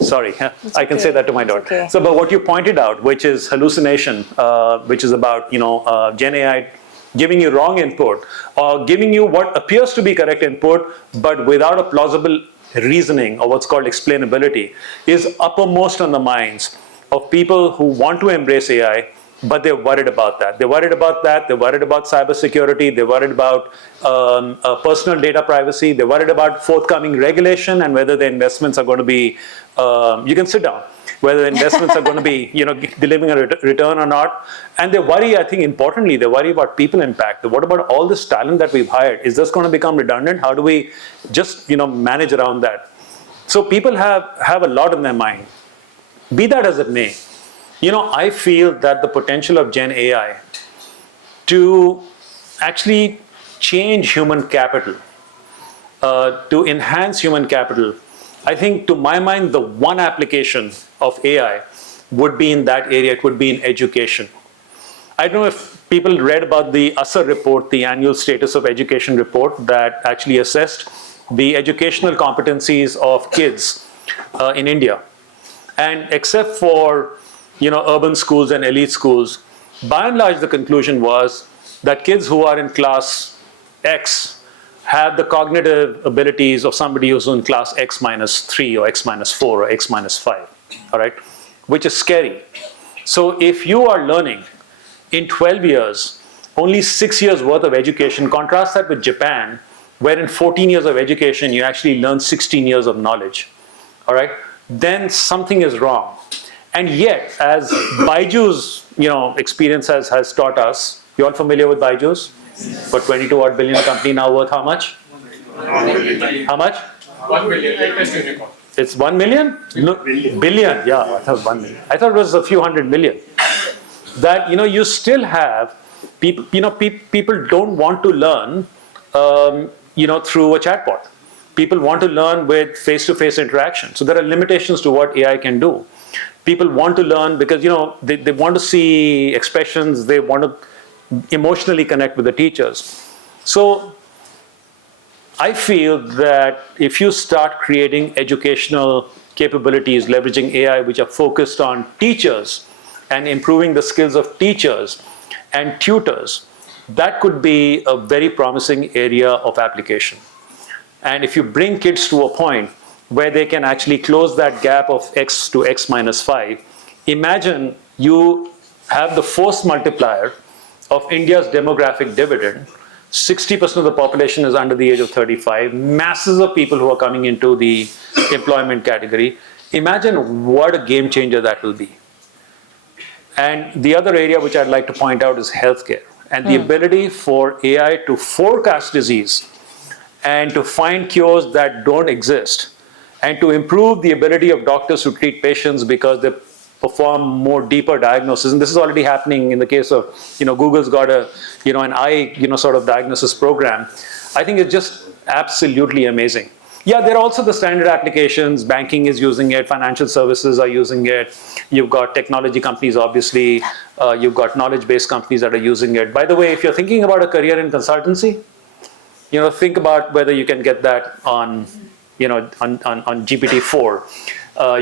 Sorry, I can say that to my daughter. Okay. So, but what you pointed out, which is hallucination, which is about, you know, Gen AI giving you wrong input, or giving you what appears to be correct input, but without a plausible reasoning, or what's called explainability, is uppermost on the minds of people who want to embrace AI, but they're worried about that. They're worried about that. They're worried about cybersecurity. They're worried about personal data privacy. They're worried about forthcoming regulation and whether the investments are going to be, you can sit down, whether the investments are going to be, you know, delivering a return or not. And they worry, I think importantly, they worry about people impact. What about all this talent that we've hired? Is this going to become redundant? How do we just, you know, manage around that? So people have a lot in their mind. Be that as it may, you know, I feel that the potential of Gen AI to actually change human capital, to enhance human capital, I think to my mind, the one application of AI would be in that area. It would be in education. I don't know if people read about the ASER report, the annual status of education report that actually assessed the educational competencies of kids in India. And except for, you know, urban schools and elite schools, by and large, the conclusion was that kids who are in class X have the cognitive abilities of somebody who's in class X minus 3 or X minus 4 or X minus 5, all right? Which is scary. So if you are learning in 12 years, only 6 years worth of education, contrast that with Japan, where in 14 years of education, you actually learn 16 years of knowledge, all right? Then something is wrong. And yet, as Baiju's experience has taught us, you all familiar with Baiju's? For 22 odd billion company now worth how much? How much? 1 million latest unicorn. It's 1 million? No, billion. Yeah, I thought 1 million. I thought it was a few hundred million. That you still have people. People don't want to learn, through a chatbot. People want to learn with face-to-face interaction. So there are limitations to what AI can do. People want to learn because they want to see expressions. They want to emotionally connect with the teachers. So I feel that if you start creating educational capabilities, leveraging AI, which are focused on teachers and improving the skills of teachers and tutors, that could be a very promising area of application. And if you bring kids to a point where they can actually close that gap of x to x minus 5, imagine you have the force multiplier of India's demographic dividend. 60% of the population is under the age of 35, masses of people who are coming into the employment category. Imagine what a game changer that will be. And the other area which I'd like to point out is healthcare and the ability for AI to forecast disease and to find cures that don't exist and to improve the ability of doctors to treat patients because they perform more deeper diagnosis. And this is already happening in the case of, Google's got an eye, sort of diagnosis program. I think it's just absolutely amazing. Yeah, there are also the standard applications. Banking is using it. Financial services are using it. You've got technology companies, obviously. You've got knowledge-based companies that are using it. By the way, if you're thinking about a career in consultancy, think about whether you can get that on GPT-4.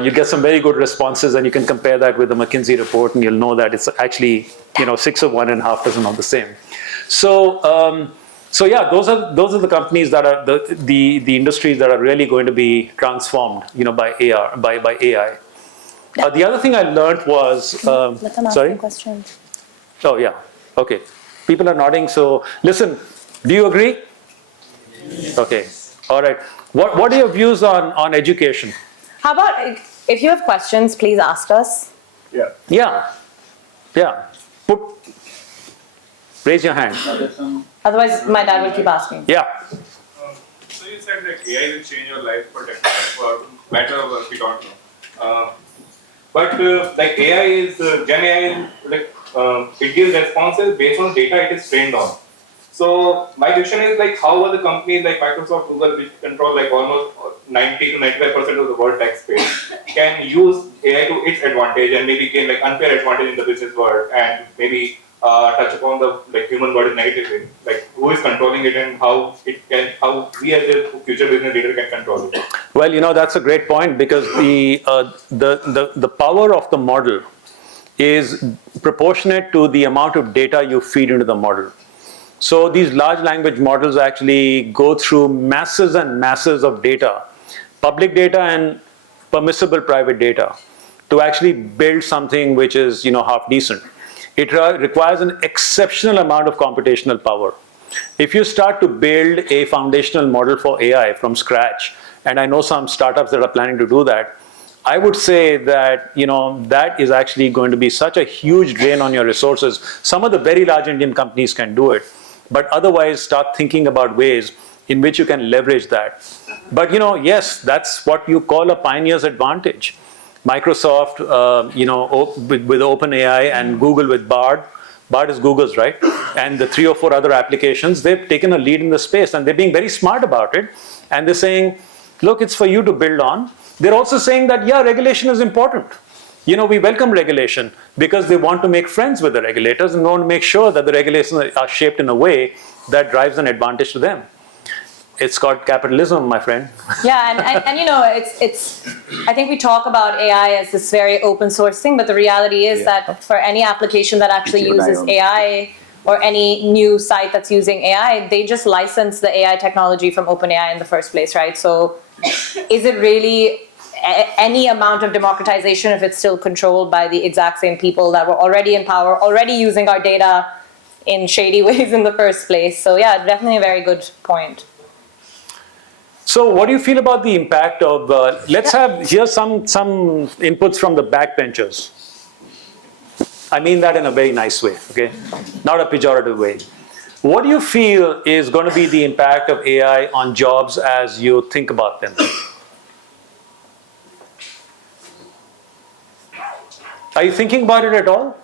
You get some very good responses, and you can compare that with the McKinsey report, and you'll know that it's actually 6 of one and half dozen of the same. So yeah, those are the companies that are the industries that are really going to be transformed, by AI. The other thing I learned was Let them ask sorry. the questions. Oh yeah, okay. People are nodding. So listen, do you agree? Okay. All right. What are your views on education? How about if you have questions, please ask us. Yeah. Raise your hand. Otherwise, my dad will keep asking. Yeah. So you said like AI will change your life for better or worse, we don't know. But like AI is Gen AI, like it gives responses based on data it is trained on. So my question is like, how are the companies like Microsoft, Google, which control like almost 90 to 95% of the world tech space, can use AI to its advantage and maybe gain like unfair advantage in the business world and maybe touch upon the like human world in negative way? Like who is controlling it and how we as a future business leader can control it? Well, that's a great point because the power of the model is proportionate to the amount of data you feed into the model. So these large language models actually go through masses and masses of data, public data and permissible private data, to actually build something which is half decent. It requires an exceptional amount of computational power. If you start to build a foundational model for AI from scratch, and I know some startups that are planning to do that, I would say that that is actually going to be such a huge drain on your resources. Some of the very large Indian companies can do it, but otherwise start thinking about ways in which you can leverage that. But yes, that's what you call a pioneer's advantage. Microsoft, with OpenAI and Google with Bard. Bard is Google's, right? And the 3 or 4 other applications, they've taken a lead in the space and they're being very smart about it. And they're saying, look, it's for you to build on. They're also saying that, yeah, regulation is important. We welcome regulation because they want to make friends with the regulators and want to make sure that the regulations are shaped in a way that drives an advantage to them. It's called capitalism, my friend. Yeah, and it's. I think we talk about AI as this very open source thing, but the reality is that for any application that actually uses AI or any new site that's using AI, they just license the AI technology from OpenAI in the first place, right? So, is it really any amount of democratization if it's still controlled by the exact same people that were already in power, already using our data in shady ways in the first place. So yeah, definitely a very good point. So what do you feel about the impact of, here's some inputs from the backbenchers. I mean that in a very nice way, okay? Not a pejorative way. What do you feel is going to be the impact of AI on jobs as you think about them? Are you thinking about it at all?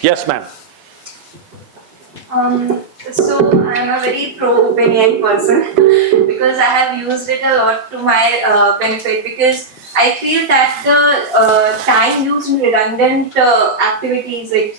Yes, ma'am. So I'm a very pro OpenAI person because I have used it a lot to my benefit, because I feel that the time used in redundant activities, like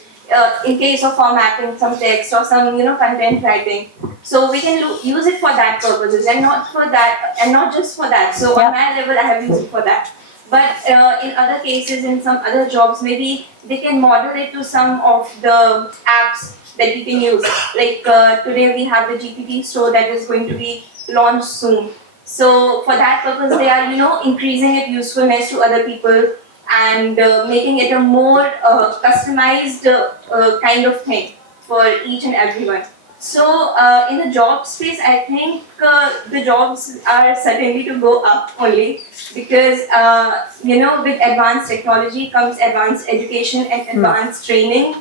in case of formatting some text or some content writing, so we can use it for that purposes and not for that, and not just for that. So on my level, I have used it for that. But in other cases, in some other jobs, maybe they can model it to some of the apps that you can use. Like today we have the GPT store that is going to be launched soon. So for that purpose, they are increasing its usefulness to other people and making it a more customized kind of thing for each and everyone. So in the job space, I think the jobs are certainly to go up only, because with advanced technology comes advanced education and advanced training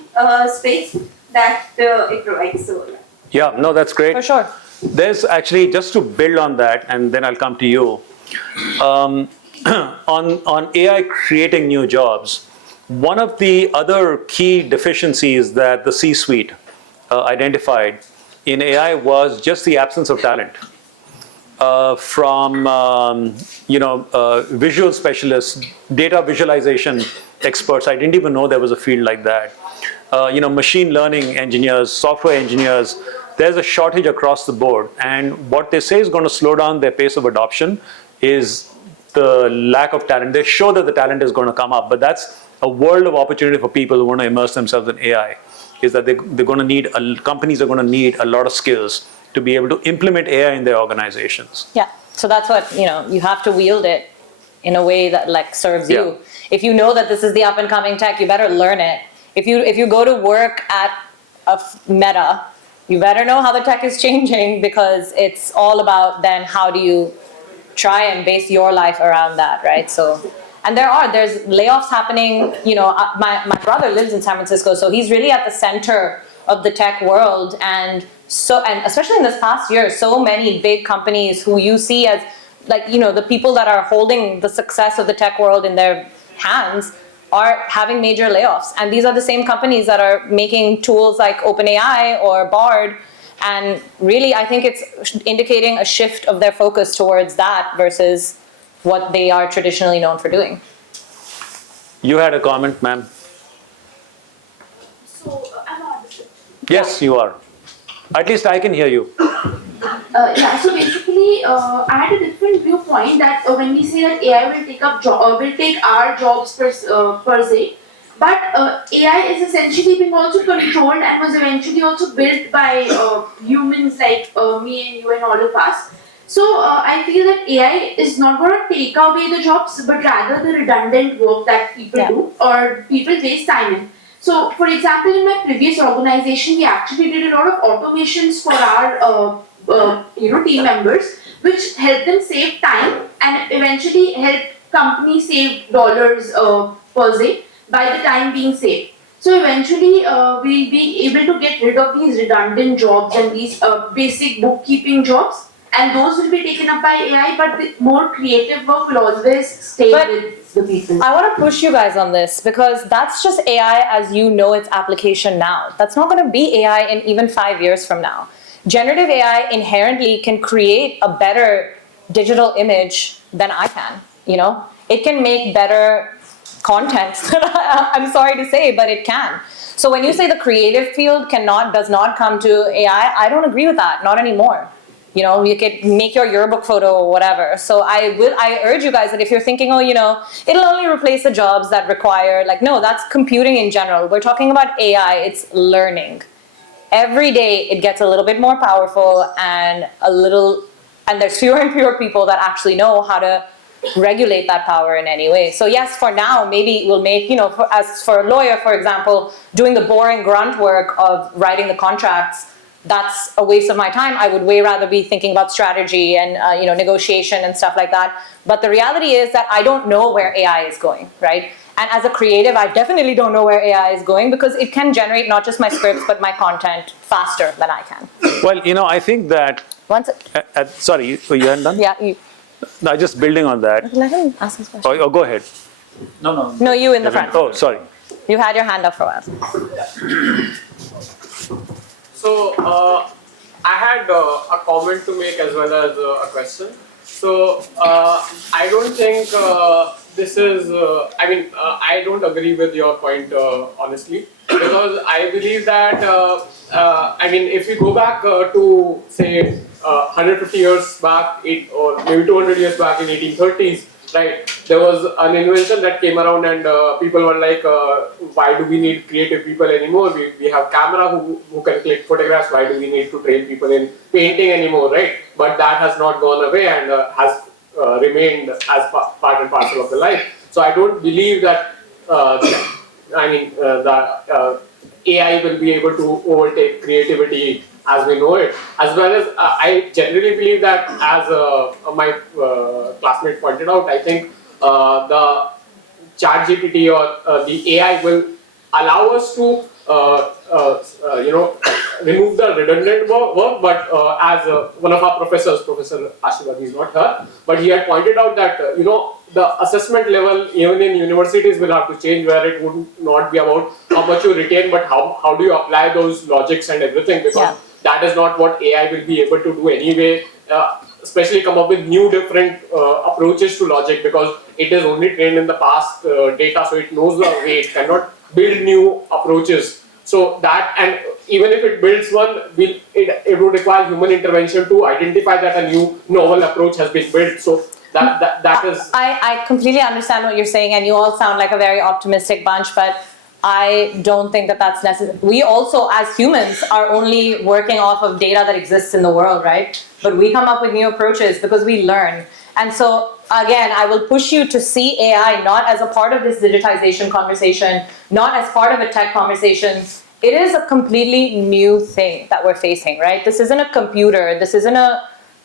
space that it provides. So Yeah, no, that's great. For sure. There's actually, just to build on that, and then I'll come to you, on AI creating new jobs, one of the other key deficiencies that the C-suite identified in AI was just the absence of talent. From visual specialists, data visualization experts. I didn't even know there was a field like that. Machine learning engineers, software engineers. There's a shortage across the board, and what they say is going to slow down their pace of adoption is the lack of talent. They show that the talent is going to come up, but that's a world of opportunity for people who want to immerse themselves in AI. Is that they're going to need, companies are going to need a lot of skills to be able to implement AI in their organizations. Yeah, so that's what, you have to wield it in a way that serves you. Yeah. If you know that this is the up and coming tech, you better learn it. If you go to work at a Meta, you better know how the tech is changing, because it's all about then how do you try and base your life around that, right? So, and there's layoffs happening. My brother lives in San Francisco, so he's really at the center of the tech world, and especially in this past year, so many big companies who you see as the people that are holding the success of the tech world in their hands are having major layoffs. And these are the same companies that are making tools like OpenAI or Bard. And really, I think it's indicating a shift of their focus towards that versus what they are traditionally known for doing. You had a comment, ma'am. So I'm audible. Yes, you are. At least I can hear you. Yeah, so basically, I had a different viewpoint that when we say that AI will take our jobs per se, but AI is essentially being also controlled and was eventually also built by humans like me and you and all of us. So I feel that AI is not going to take away the jobs, but rather the redundant work that people do or people waste time in. So, for example, in my previous organization, we actually did a lot of automations for our team members, which helped them save time and eventually helped companies save dollars per se by the time being saved. So eventually, we'll be able to get rid of these redundant jobs and these basic bookkeeping jobs, and those will be taken up by AI, but the more creative work will always stay with the people. I want to push you guys on this, because that's just AI as you know its application now. That's not going to be AI in even 5 years from now. Generative AI inherently can create a better digital image than I can, It can make better content. I'm sorry to say, but it can. So when you say the creative field does not come to AI, I don't agree with that, not anymore. You could make your yearbook photo or whatever. So I urge you guys that if you're thinking, it'll only replace the jobs that require, no, that's computing in general. We're talking about AI, it's learning. Every day it gets a little bit more powerful and a little and there's fewer and fewer people that actually know how to regulate that power in any way. So yes, for now, maybe it will make, as for a lawyer, for example, doing the boring grunt work of writing the contracts, that's a waste of my time. I would way rather be thinking about strategy and negotiation and stuff like that. But the reality is that I don't know where AI is going, right? And as a creative, I definitely don't know where AI is going, because it can generate not just my scripts, but my content faster than I can. Well, I think that, sorry, you hadn't done? Yeah, No, just building on that. let him ask his question. Oh, go ahead. No, you in the front. Oh, sorry. You had your hand up for a while. So I had a comment to make as well as a question. So I don't think this is, I don't agree with your point, honestly, because I believe that, if we go back to say 150 years back, or maybe 200 years back in 1830s, right, there was an invention that came around and people were like, why do we need creative people anymore? We have camera who can click photographs, why do we need to train people in painting anymore, right? But that has not gone away and has remained as part and parcel of the life. So I don't believe that, AI will be able to overtake creativity as we know it. As well as I generally believe that, as my classmate pointed out, I think the ChatGPT or the AI will allow us to remove the redundant work, but as one of our professors, Professor Ashwani is not her, but he had pointed out that the assessment level even in universities will have to change, where it would not be about how much you retain, but how do you apply those logics and everything, because that is not what AI will be able to do anyway. Especially come up with new different approaches to logic, because it is only trained in the past data, so it knows the way. It cannot build new approaches. So that, and even if it builds one, it would require human intervention to identify that a new novel approach has been built. So that is. I completely understand what you're saying, and you all sound like a very optimistic bunch, but I don't think that that's necessary. We also, as humans, are only working off of data that exists in the world, right? But we come up with new approaches because we learn. And so, again, I will push you to see AI not as a part of this digitization conversation, not as part of a tech conversation. It is a completely new thing that we're facing, right? This isn't a computer. This isn't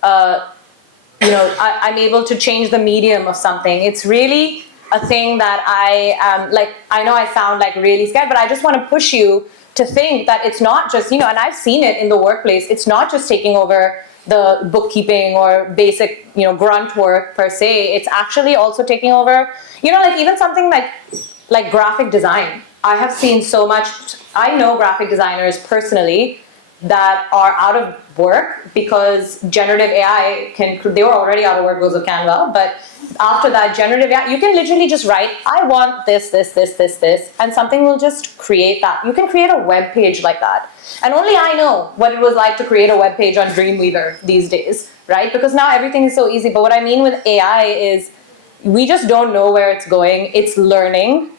I'm able to change the medium of something. It's really a thing that I know I sound like really scared, but I just want to push you to think that it's not just, and I've seen it in the workplace, it's not just taking over the bookkeeping or basic, grunt work per se. It's actually also taking over, even something like graphic design. I have seen so much, I know graphic designers personally that are out of work because generative AI they were already out of work because of Canva, but after that, generative AI, you can literally just write, I want this, and something will just create that. You can create a web page like that. And only I know what it was like to create a web page on Dreamweaver these days, right? Because now everything is so easy. But what I mean with AI is we just don't know where it's going. It's learning.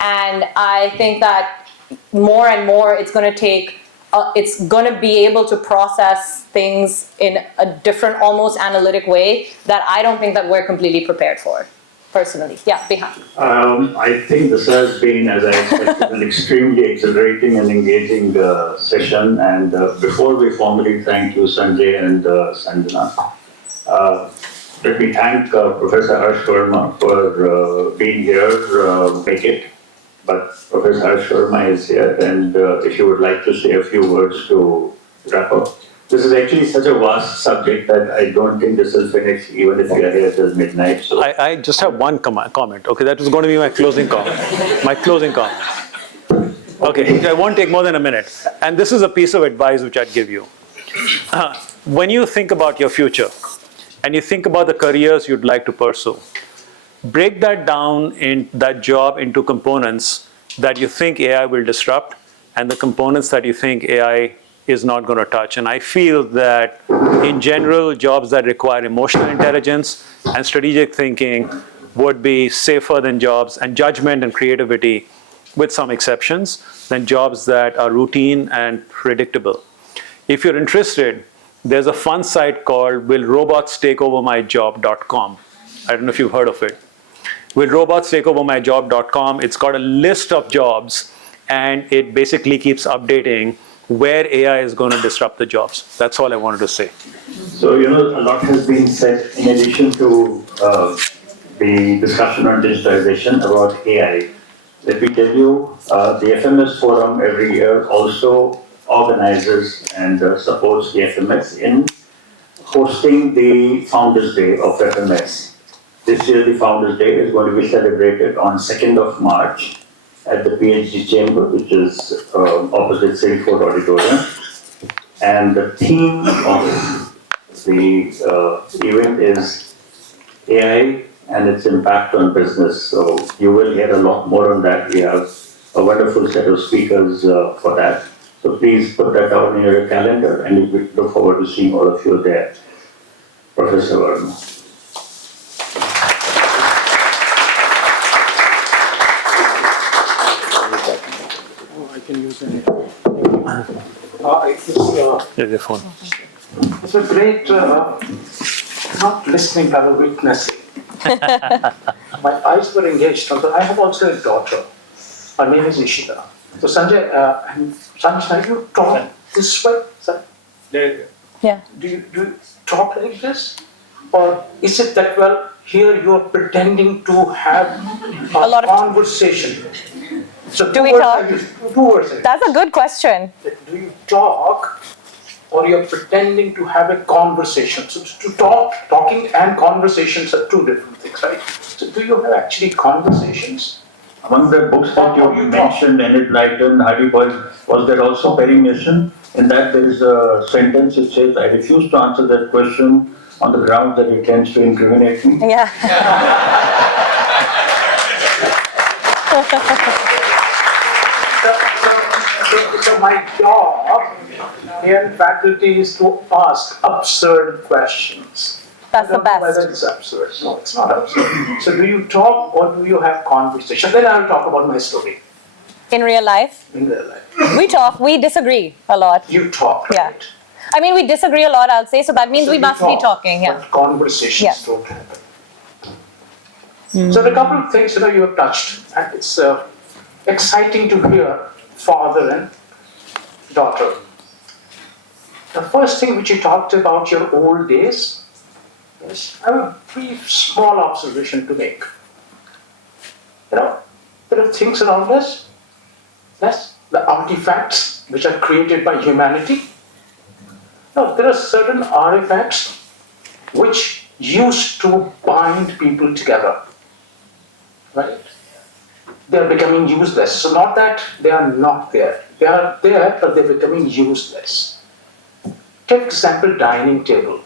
And I think that more and more it's going to be able to process things in a different, almost analytic way that I don't think that we're completely prepared for, personally. Yeah, Bihan. I think this has been, as I expected, an extremely exhilarating and engaging session. And before we formally thank you, Sanjay and Sanjana, let me thank Professor Harsh Verma for being here, make it. But Professor Harsh Verma is here, and if you would like to say a few words to wrap up. This is actually such a vast subject that I don't think this will finish even if we are here till midnight. So I just have one comment. Okay, that was going to be my closing comment. Okay, it won't take more than a minute. And this is a piece of advice which I'd give you. When you think about your future and you think about the careers you'd like to pursue, break that down in that job into components that you think AI will disrupt and the components that you think AI is not going to touch. And I feel that in general, jobs that require emotional intelligence and strategic thinking would be safer than jobs and judgment and creativity, with some exceptions, than jobs that are routine and predictable. If you're interested there's a fun site called willrobotstakeovermyjob.com. I don't know if you've heard of it. Willrobotstakeovermyjob.com. It's got a list of jobs, and it basically keeps updating where AI is going to disrupt the jobs. That's all I wanted to say. So, a lot has been said in addition to the discussion on digitization about AI. Let me tell you, the FMS Forum every year also organizes and supports the FMS in hosting the Founders Day of FMS. This year, the Founders Day is going to be celebrated on 2nd of March at the PhD Chamber, which is opposite City Fort Auditorium. And the theme of the event is AI and its impact on business. So you will hear a lot more on that. We have a wonderful set of speakers for that. So please put that down in your calendar, and we look forward to seeing all of you there. Professor Verma. I can use it. Here's your phone. It's a great, not listening, but witnessing. My eyes were engaged. I have also a daughter. Her name is Ishita. So Sanjay, Sanjay, you talk this way? Yeah. Do you talk like this? Or is it that, well, here you're pretending to have a lot of conversation? So Do we talk? Two words. That's a good question. Do you talk, or you're pretending to have a conversation? So talking and conversations are two different things, right? So do you have actually conversations? Among the books that you mentioned, Enid Blyton, Hardy Boyle, was there also Perry Mason? In that there is a sentence which says, I refuse to answer that question on the grounds that it tends to incriminate me. Yeah. So my job here in faculty is to ask absurd questions. That's the I don't know best. whether it's absurd. No, it's not absurd. So do you talk or do you have conversation? Then I'll talk about my story In real life, in real life. we talk, we disagree a lot. You talk, Yeah. right? I mean, we disagree a lot, I'll say, so that means So we you must be talk, talking, yeah. But conversations Yeah. don't happen. So the couple of things you have touched, and it's exciting to hear father and daughter. The first thing which you talked about your old days, yes, I have a brief small observation to make. There are things around us, yes, the artifacts which are created by humanity. Now, there are certain artifacts which used to bind people together, right? They are becoming useless. So not that they are not there. They are there, but they're becoming useless. Take example, dining table.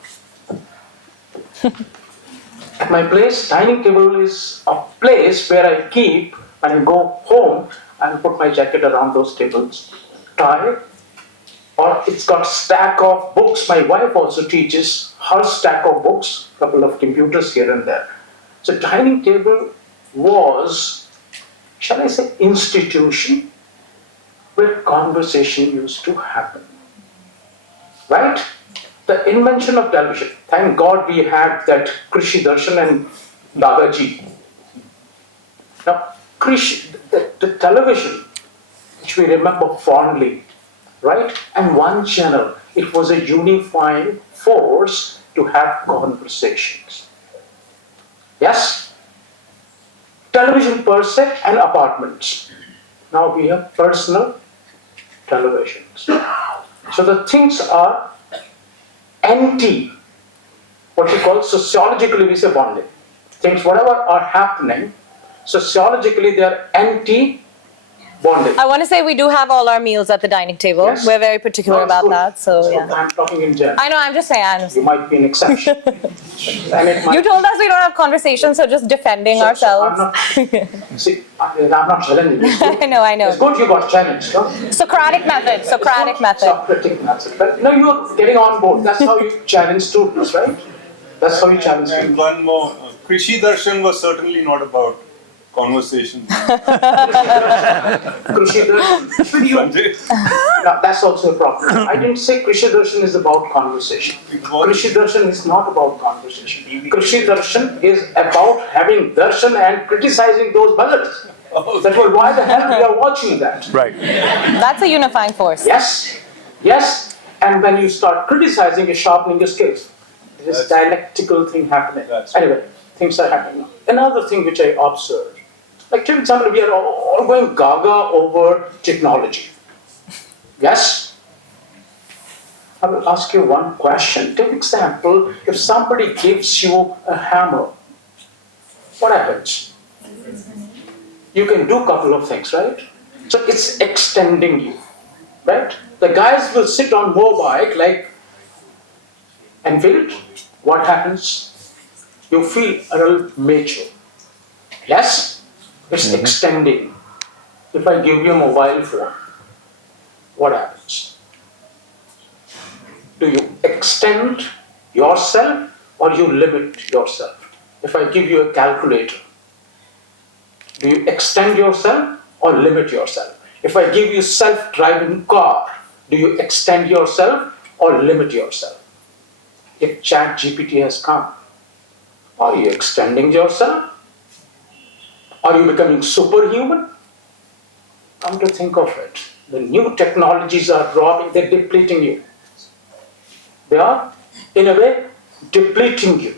At my place, dining table is a place where I keep, when I go home, I put my jacket around those tables, tie, or it's got stack of books. My wife also teaches her stack of books, couple of computers here and there. So dining table was, shall I say, institution where conversation used to happen. Right? The invention of television. Thank God we had that Krishi Darshan and Dadaji. Now, the television, which we remember fondly, right? And one channel, it was a unifying force to have conversations. Yes? Television per se and apartments. Now we have personal televisions. So the things are anti, what we call sociologically we say bonding. Things, whatever are happening, sociologically they are anti-bonding. I want to say we do have all our meals at the dining table. Yes. We're very particular That's about good. that, so So yeah. I'm talking in general. I know, I'm just saying, You might be an exception. And it might You told us we don't have conversations, so just defending So ourselves. see, I'm not challenging you. I know, I know. It's good you got challenged, huh? Socratic method, Socratic method. Socratic method. But no, you're getting on board. That's how you challenge students, right? That's how you challenge And students. one more, Krishi Darshan was certainly not about conversation. Krishi Darshan. Now, that's also a problem. I didn't say Krishi Darshan is about conversation. Krishi Darshan is not about conversation. Krishi Darshan is about having darshan and criticizing those buggers. That well, why the hell we are watching that? Right. That's a unifying force. Yes, yes. And when you start criticizing, you're sharpening your skills. There's a dialectical thing happening. Anyway, things are happening. Another thing which I observed, like take example, we are all going gaga over technology. Yes? I will ask you one question. Take example, if somebody gives you a hammer, what happens? You can do a couple of things, right? So it's extending you, right? The guys will sit on motorbike like Enfield. What happens? You feel a little mature. Yes? It's extending. If I give you a mobile phone, what happens? Do you extend yourself or you limit yourself? If I give you a calculator, do you extend yourself or limit yourself? If I give you self-driving car, do you extend yourself or limit yourself? If ChatGPT has come, are you extending yourself? Are you becoming superhuman? Come to think of it, the new technologies are dropping, they're depleting you. They are, in a way, depleting you,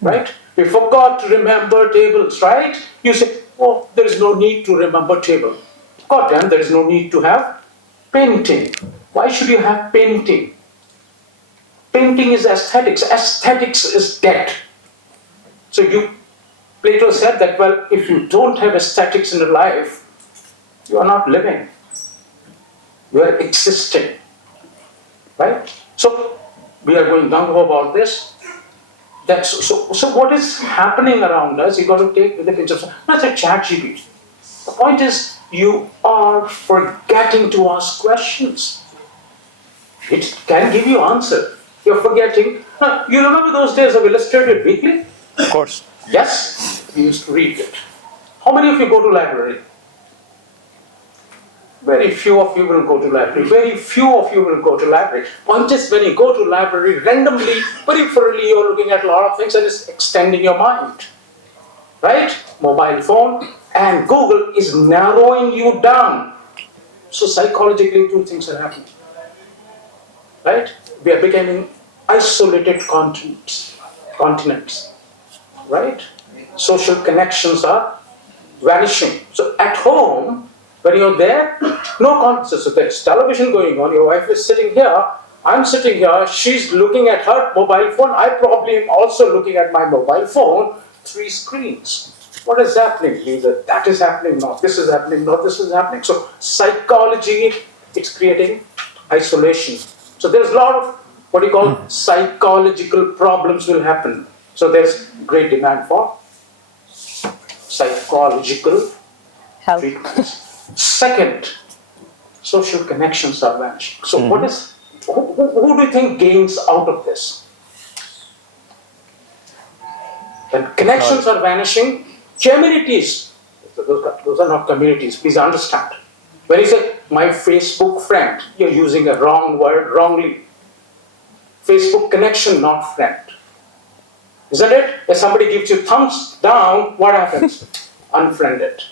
right? We forgot to remember tables, right? You say, oh, there is no need to remember table. God damn, there is no need to have painting. Why should you have painting? Painting is aesthetics. Aesthetics is dead. So Plato said that, well, if you don't have aesthetics in your life, you are not living. You are existing, right? So we are going gung-ho about this. So what is happening around us, you got to take with a pinch of salt. Not a ChatGPT. The point is, you are forgetting to ask questions. It can give you answer. You're forgetting. Now, you remember those days of Illustrated Weekly? Of course. Yes, we used to read it. How many of you go to library? Very few of you will go to library. Very few of you will go to library. Point is, when you go to library, randomly, peripherally, you're looking at a lot of things and it's extending your mind. Right? Mobile phone and Google is narrowing you down. So psychologically, two things are happening. Right? We are becoming isolated continents. Right? Social connections are vanishing. So at home, when you're there, no conversation. So there's television going on, your wife is sitting here, I'm sitting here, she's looking at her mobile phone, I probably am also looking at my mobile phone, 3 screens. What is happening? Either that is happening, not this is happening, not this is happening. So psychology, it's creating isolation. So there's a lot of what you call psychological problems will happen. So there's great demand for psychological Help. treatments. Second, social connections are vanishing. So who do you think gains out of this? When connections are vanishing, communities, those are not communities, please understand. When you say, my Facebook friend, you're using a wrong word wrongly. Facebook connection, not friend. Isn't it? If somebody gives you thumbs down, what happens? Unfriended.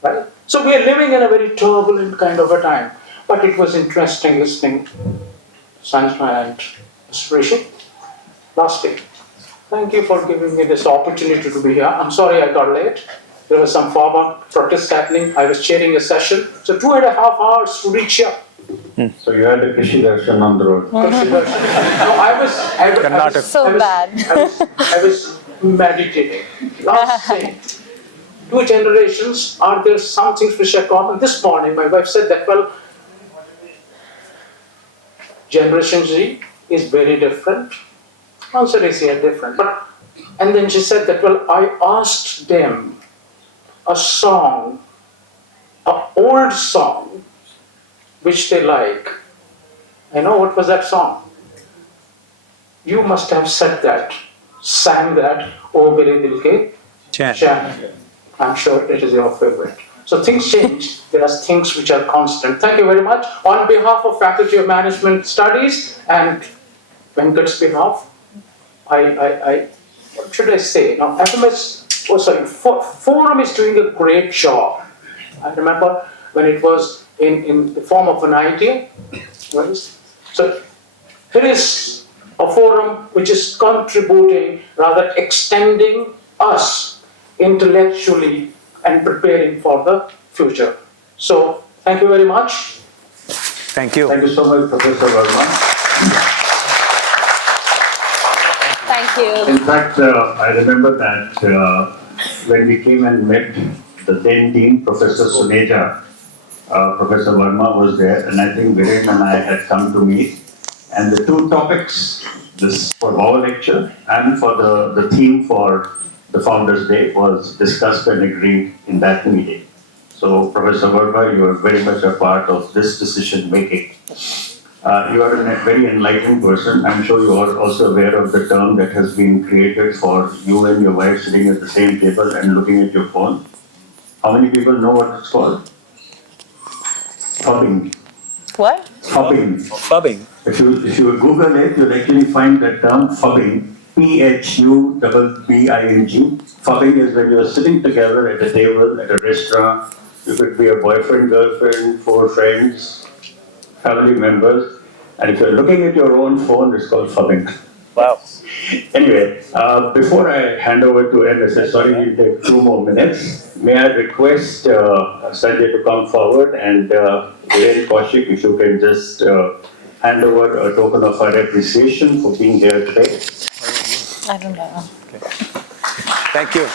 Right? So we are living in a very turbulent kind of a time. But it was interesting listening to Sanjana and Rishi last week. Thank you for giving me this opportunity to be here. I'm sorry I got late. There was some farmer protest happening. I was chairing a session. So 2.5 hours to reach here. So you had a Krishi Darshan on the road. No, I was So bad. I was meditating. Last thing. 2 generations, are there some things which are common? This morning, my wife said that, well, Generation Z is very different. Also, is here different. And then she said that, well, I asked them a song, an old song, which they like. I know what was that song. You must have said that, sang that, O Mere Dil Ke Chan. Chan. I'm sure it is your favorite. So things change. There are things which are constant. Thank you very much. On behalf of Faculty of Management Studies and Venkat's behalf, what should I say? Now, Forum is doing a great job. I remember when it was in the form of an idea. Right? So here is a forum which is contributing, rather extending us intellectually and preparing for the future. So thank you very much. Thank you. Thank you so much, Professor Verma. Thank you. In fact, I remember that when we came and met the then Dean, Professor Suneja, Professor Verma was there, and I think Viren and I had come to meet. And the two topics, this for our lecture and for the theme for the Founders' Day was discussed and agreed in that meeting. So, Professor Verma, you are very much a part of this decision making. You are a very enlightened person. I'm sure you are also aware of the term that has been created for you and your wife sitting at the same table and looking at your phone. How many people know what it's called? Phubbing. What? Phubbing. Phubbing. If you Google it, you'll actually find the term phubbing. Phubbing. Phubbing is when you're sitting together at a table at a restaurant. You could be a boyfriend, girlfriend, 4 friends, family members, and if you're looking at your own phone, it's called phubbing. Wow. Anyway, before I hand over to NSS, sorry, we'll take 2 more minutes. May I request Sanjay to come forward and Viren Kaushik, if you can just hand over a token of our appreciation for being here today. I don't know. Thank you.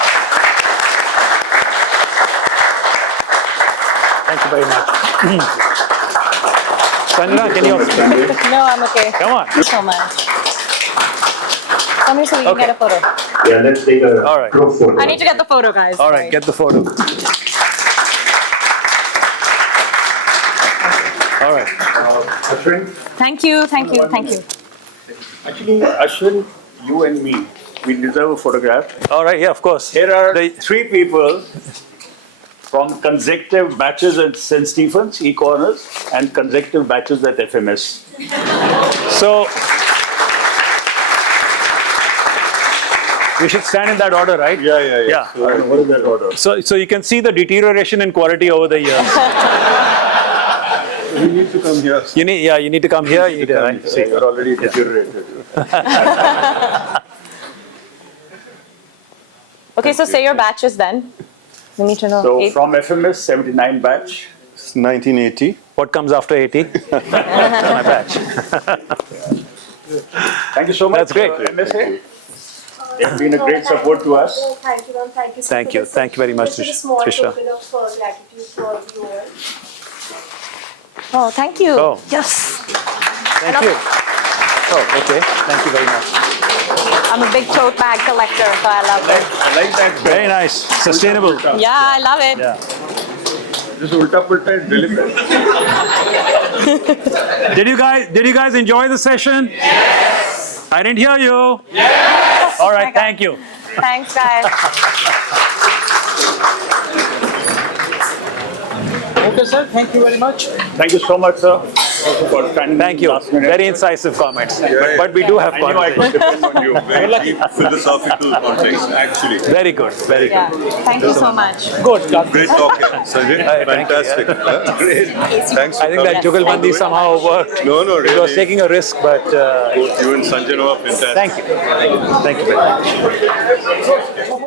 Thank you very much. Sanjana, can you? No, I'm okay. Come on. Thank you so much. Come here so we can get a photo. Yeah, let's take a All right. group photo. I need to get the photo, guys. All right, get the photo. All right. Ashwin? Thank you, thank you, thank you. Actually, Ashwin, you and me, we deserve a photograph. All right, yeah, of course. Here are 3 people from consecutive batches at St. Stephen's, E-Corners, and consecutive batches at FMS. So, we should stand in that order, right? Yeah. So, what is that order? So you can see the deterioration in quality over the years. You need to come here. You need to come here. You need to, right? See, you're already deteriorated. Okay, so say your batches then. We need to know. So 8. from FMS, 79 batch. It's 1980. What comes after 80? My batch. Thank you so much. That's great. MSA. It's been a great support to us. Thank you, ma'am. Thank you. Thank you. Thank you very much, This is a small Trisha. token of gratitude for you all. Oh, thank you. Oh. Yes. Thank you. Oh, okay. Thank you very much. I'm a big tote bag collector, so I love it. I like that. Very nice. Sustainable. Yeah, I love it. Yeah. This ulta pulta is deliberate. Did you guys enjoy the session? Yes. I didn't hear you. Yes. All right. Thank you. Thanks, guys. Okay, sir. Thank you very much. Thank you so much, sir. Also for standing Thank you. last minute. Very incisive comments. But we do have I knew I could confidence. depend on you. Very deep philosophical context, actually. Very good. Very Yeah. good. Thank you so much. Good. Great talk, Sanjay. Thank you, Fantastic. Great. Thanks for I think that coming. Jugalbandi somehow worked. No, It was really. taking a risk, but Both you and Sanjay are fantastic. thank you. Thank you very much.